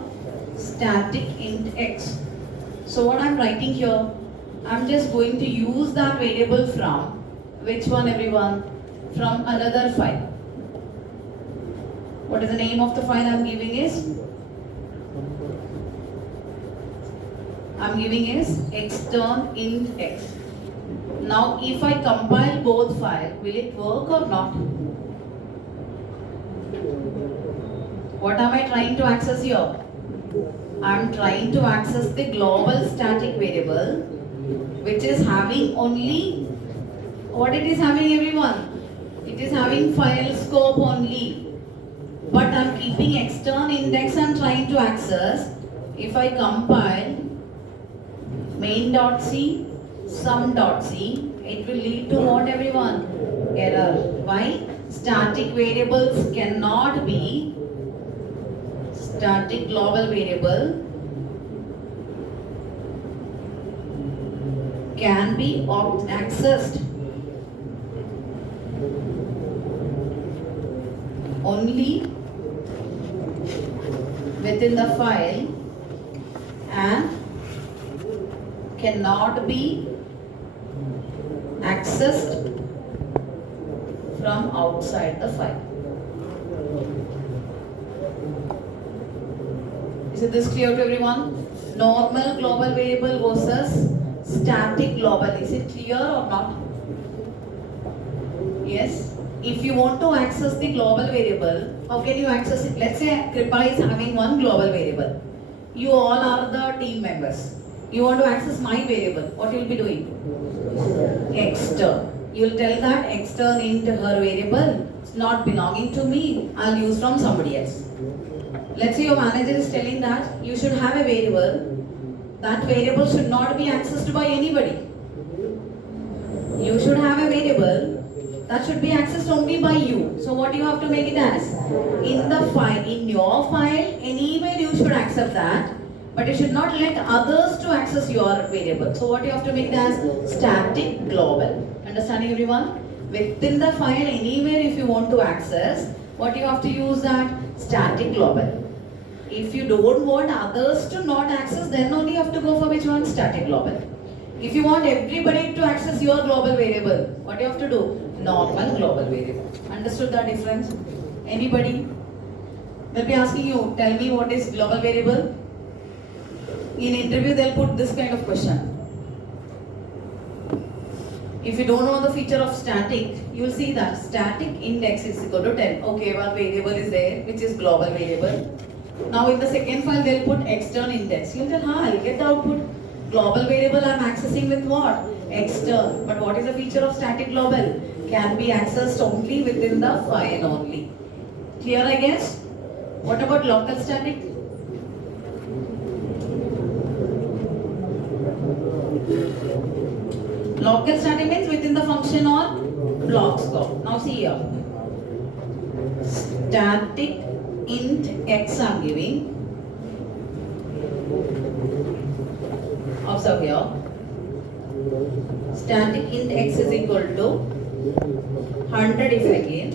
Static int x. So what I'm writing here? I'm just going to use that variable from which one everyone? From another file. What is the name of the file I'm giving is? I'm giving is extern int x. Now if I compile both files, will it work or not? What am I trying to access here? I'm trying to access the global static variable which is having only, what it is having everyone? It is having file scope only. But I'm keeping extern index and trying to access. If I compile main.c, sum.c, it will lead to what everyone? Error. Why? Static variables cannot be, static global variable can be accessed only within the file and cannot be accessed from outside the file. Is this clear to everyone? Normal global variable versus static global. Is it clear or not? Yes. If you want to access the global variable, how can you access it? Let's say Kripa is having one global variable. You all are the team members. You want to access my variable. What you will be doing? Extern. You will tell that extern into her variable. It's not belonging to me. I'll use from somebody else. Let's say your manager is telling that you should have a variable. That variable should not be accessed by anybody. You should have a variable that should be accessed only by you. So what you have to make it as? In the file, in your file, anywhere you should accept that, but you should not let others to access your variable. So what you have to make it as? Static global. Understanding everyone? Within the file, anywhere if you want to access, what you have to use that? Static global. If you don't want others to not access, then only you have to go for which one? Static global. If you want everybody to access your global variable, what you have to do? Normal global variable. Understood the difference? Anybody? They'll be asking you, tell me what is global variable? In interview, they'll put this kind of question. If you don't know the feature of static, you will see that static index is equal to 10. Okay, one variable is there, which is global variable. Now in the second file, they'll put external index. You'll tell, I'll get the output. Global variable I'm accessing with what? External. But what is the feature of static global? Can be accessed only within the file only. Clear, I guess? What about local static? Local static means within the function or block scope. Now see here. Static int x I'm giving. Observe here. Static int x is equal to 100 if again.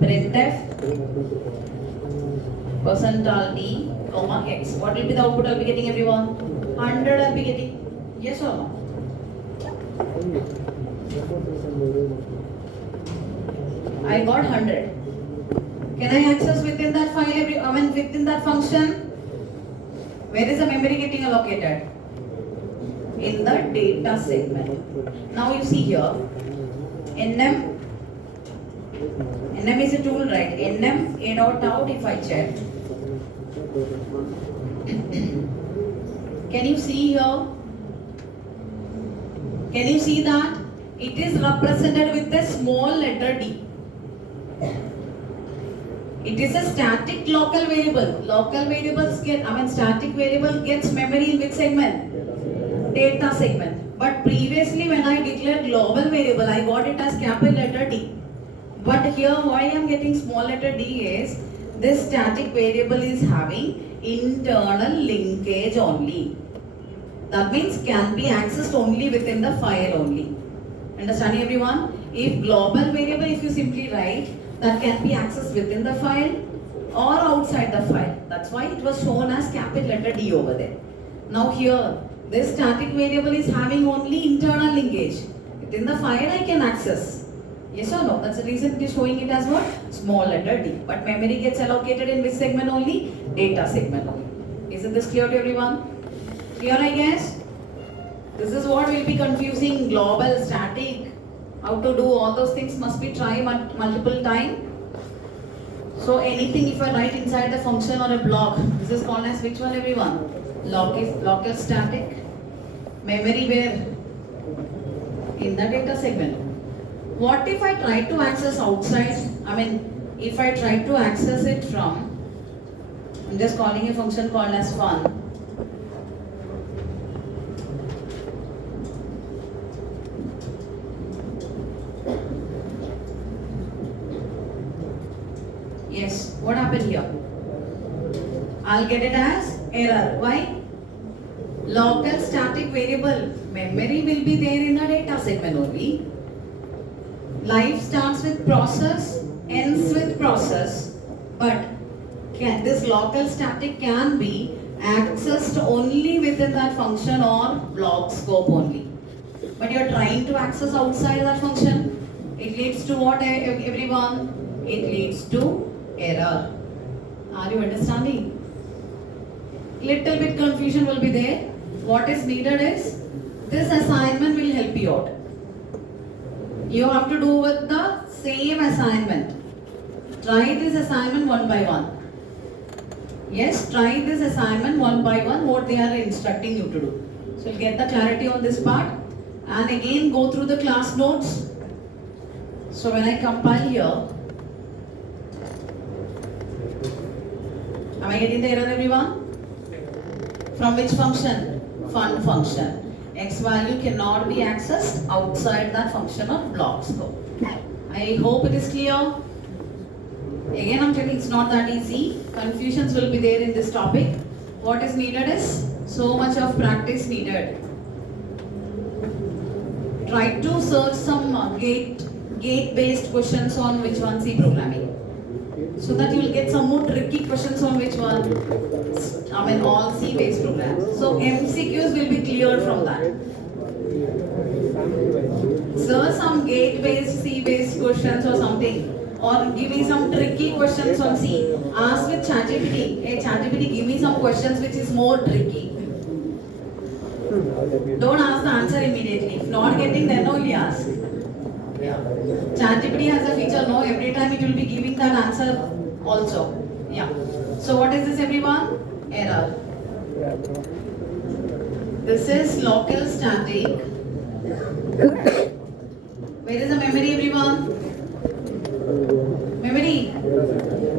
Printf percentile d comma x. What will be the output I'll be getting, everyone? 100 I'll be getting. Yes or no? I got 100. Can I access within that file within that function? Where is the memory getting allocated? In the data segment. Now you see here, nm is a tool, right? nm a dot out if I check. Can you see here? Can you see that? It is represented with a small letter d. It is a static local variable. Local variables static variable gets memory in which segment? Data segment. But previously when I declared global variable, I got it as capital letter D. But here why I am getting small letter d is, this static variable is having internal linkage only. That means can be accessed only within the file only. Understanding, everyone? If global variable, if you simply write, that can be accessed within the file or outside the file. That's why it was shown as capital letter D over there. Now here, this static variable is having only internal linkage. Within the file I can access. Yes or no? That's the reason it is showing it as what? Small letter d. But memory gets allocated in which segment only? Data segment only. Isn't this clear to everyone? Clear, I guess? This is what will be confusing global, static. How to do all those things must be tried multiple times. So anything if I write inside the function or a block, this is called as which one, everyone? Local static. Memory where? In the data segment. What if I try to access outside? If I try to access it from, I'm just calling a function called as fun. Yes, what happened here? I'll get it as error. Why? Local static variable. Memory will be there in the data segment only. Life starts with process, ends with process. But this local static can be accessed only within that function or block scope only. But you're trying to access outside that function. It leads to what, everyone? It leads to error. Are you understanding? Little bit confusion will be there. What is needed is, this assignment will help you out. You have to do with the same assignment. Try this assignment one by one. Yes, try this assignment one by one, what they are instructing you to do. So you'll get the clarity on this part. And again go through the class notes. So when I compile here, am I getting the error, everyone? From which function? Fun function. X value cannot be accessed outside that function or block scope. I hope it is clear. Again, I'm telling it's not that easy. Confusions will be there in this topic. What is needed is so much of practice needed. Try to search some gate-based questions on which one C programming. So that you will get some more tricky questions on which one, all C-based programs. So MCQs will be cleared from that. Search some gate-based, C-based questions or something. Or give me some tricky questions on C. Ask with ChatGPT. Hey ChatGPT, give me some questions which is more tricky. Don't ask the answer immediately. If not getting, then only ask. Yeah. ChatGPT has a feature, no, every time it will be giving that answer also. Yeah. So what is this everyone? Error. This is local static. Where is the memory everyone? Memory.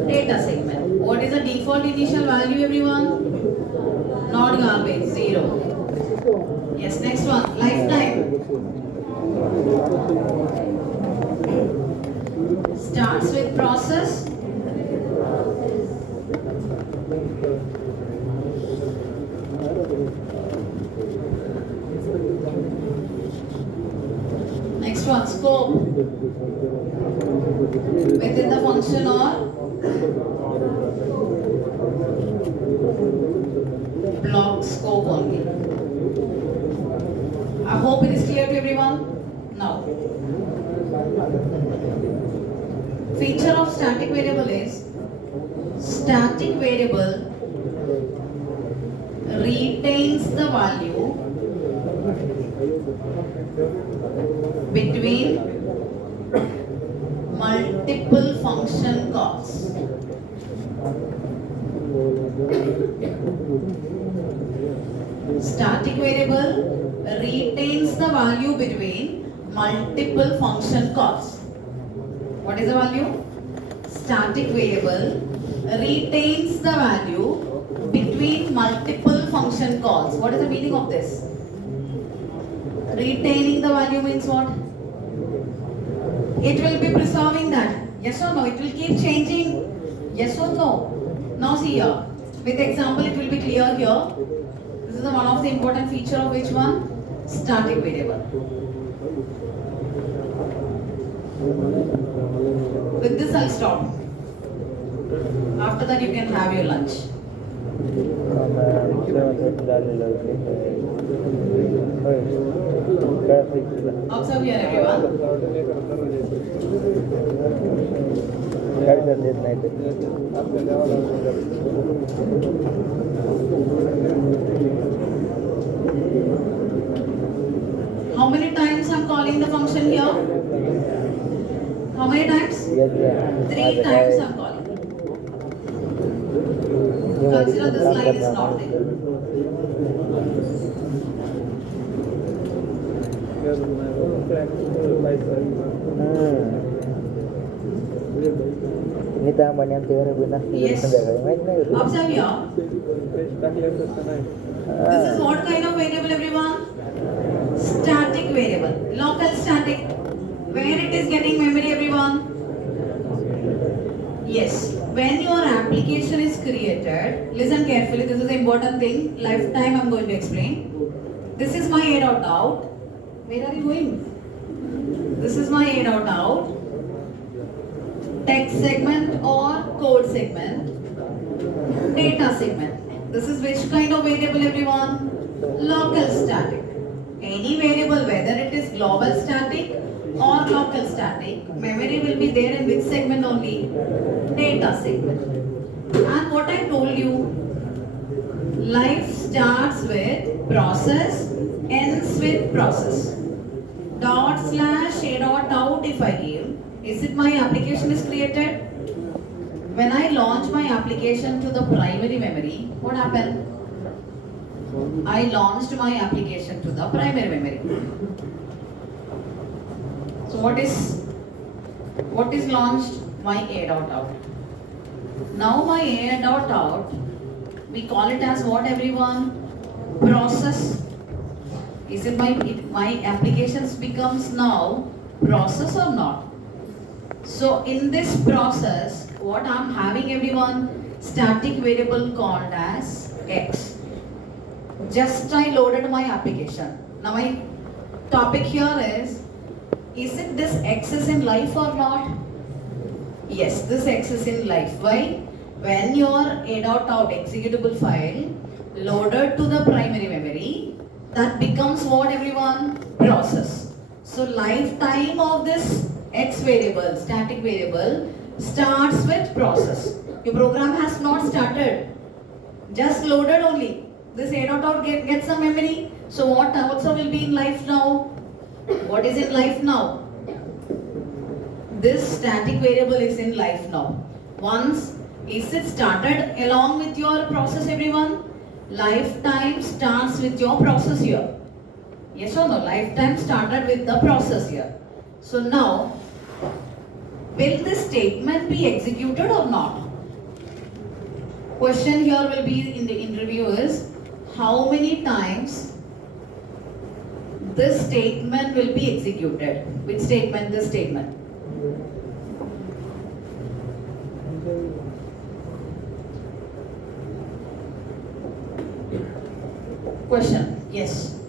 Data segment. What is the default initial value everyone? Not garbage, 0. Yes, next one, lifetime. Starts with process. Next one, scope. Within the function or block scope only. I hope it is clear to everyone. Now, feature of static variable is static variable retains the value between multiple function calls. Static variable retains the value between multiple function calls. What is the value? Static variable retains the value between multiple function calls. What is the meaning of this? Retaining the value means what? It will be preserving that. Yes or no? It will keep changing. Yes or no? Now see here. With example, it will be clear here. This is one of the important feature of which one? Static variable. With this I'll stop. After that you can have your lunch. Observe here everyone. How many times I'm calling the function here? How many times? 3 times I'm calling. Consider this line is not there. Ini taman yang tiada benar Yes. Observe here. This is what kind of variable everyone? Static variable. Local static. Where it is getting memory everyone? Yes. When your application is created, listen carefully, this is the important thing. Lifetime I'm going to explain. This is my A.out. Where are you going? This is my A.out. Text segment or code segment. Data segment. This is which kind of variable everyone? Local static. Any variable, whether it is global static or local static, memory will be there in which segment only? Data segment. And what I told you, life starts with process, ends with process. Dot slash A.out if I give, is it my application is created? When I launch my application to the primary memory, what happened? I launched my application to the primary memory. So what is launched? My A.out. Now my A.out, we call it as what everyone? Process. Is it my applications becomes now process or not? So in this process, what I'm having everyone? Static variable called as X. Just I loaded my application. Now my topic here is it this X is in life or not? Yes, this X is in life. Why? When your A.out executable file loaded to the primary memory, that becomes what everyone? Process. So lifetime of this X variable, static variable, starts with process. Your program has not started, just loaded only. This A.out gets some memory, So what also will be in life now? What is in life now? This static variable is in life now. Once, is it started along with your process, everyone? Lifetime starts with your process here. Yes or no? Lifetime started with the process here. So now, will this statement be executed or not? Question here will be in the interview is, how many times this statement will be executed? Which statement? This statement. Question. Yes.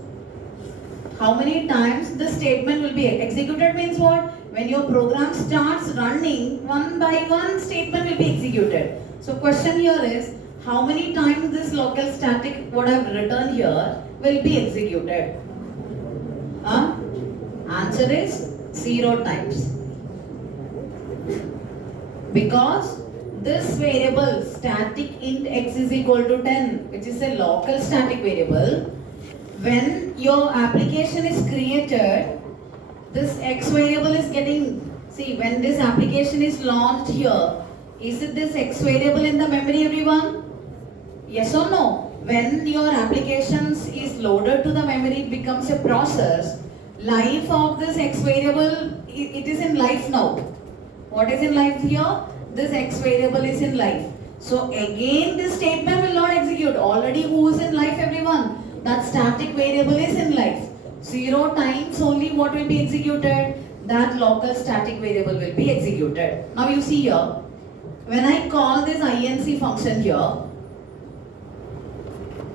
How many times this statement will be executed means what? When your program starts running, one by one statement will be executed. So question here is, how many times this local static, what I have written here, will be executed? Answer is 0 times. Because this variable static int x is equal to 10, which is a local static variable, when your application is created, this x variable is getting, see, when this application is launched here, is it this x variable in the memory, everyone? Yes or no? When your applications is loaded to the memory, it becomes a process. Life of this x variable, it is in life now. What is in life here? This x variable is in life. So again this statement will not execute. Already who is in life, everyone? That static variable is in life. 0 times only what will be executed? That local static variable will be executed. Now you see here, when I call this inc function here,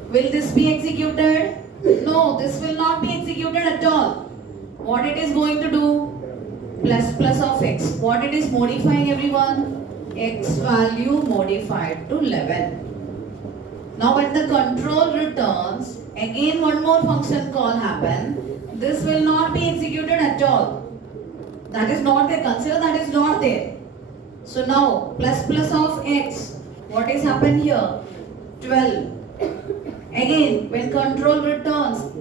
will this be executed? No, this will not be executed at all. What it is going to do? Plus of x. What it is modifying, everyone? X value modified to 11. Now when the control returns, again one more function call happen. This will not be executed at all. That is not there. Consider that is not there. So now plus of x. What is happened here? 12. Again, when control returns,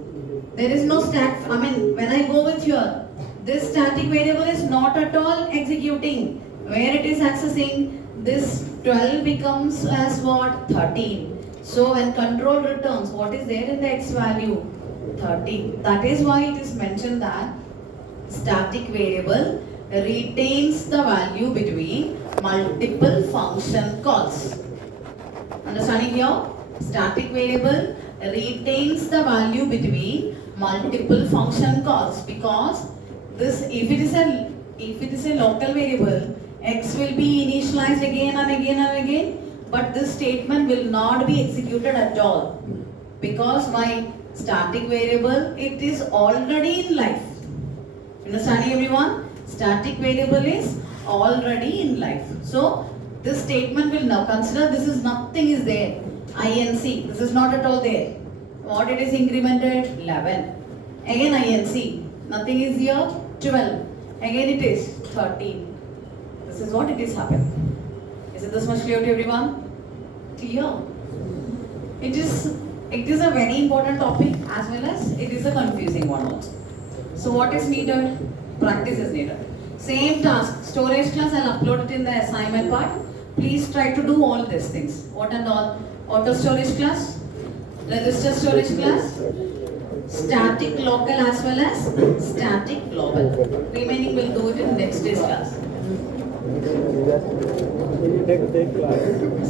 there is no stack. When I go with here, this static variable is not at all executing. Where it is accessing, this 12 becomes as what? 13. So when control returns, what is there in the x value? 13. That is why it is mentioned that static variable retains the value between multiple function calls. Understanding here? Static variable retains the value between multiple function calls, because this, if it is a local variable, x will be initialized again and again and again, but this statement will not be executed at all, because my static variable, it is already in life. Understanding, everyone? Static variable is already in life. So this statement will now consider this is nothing is there. inc, this is not at all there. What it is incremented? 11. Again inc, nothing is here. 12. Again it is 13. This is what it is happening. Is it this much clear to everyone? Clear? It is a very important topic as well as it is a confusing one also. So what is needed? Practice is needed. Same task, storage class, I'll upload it in the assignment part. Please try to do all these things. What and all? Auto storage class, register storage class, static local as well as static global. Remaining we'll do it in next day's class.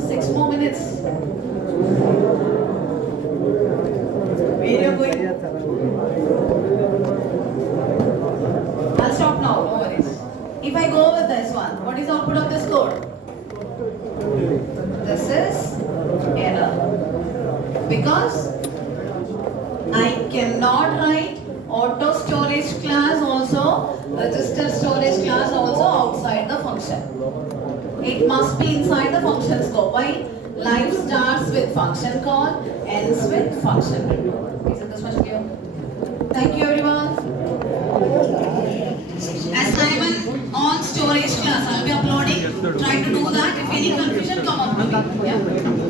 6 more minutes. Where are you going? I'll stop now, no worries. If I go with this one, what is the output of this code? This is error. Because I cannot write auto storage class also, register storage class also outside the function. It must be inside the function scope. Why? Life starts with function call, ends with function return. Is it this much clear? Thank you, everyone. Assignment on storage class. I'll be uploading. Try to do that. If any confusion, come up to me. Yeah.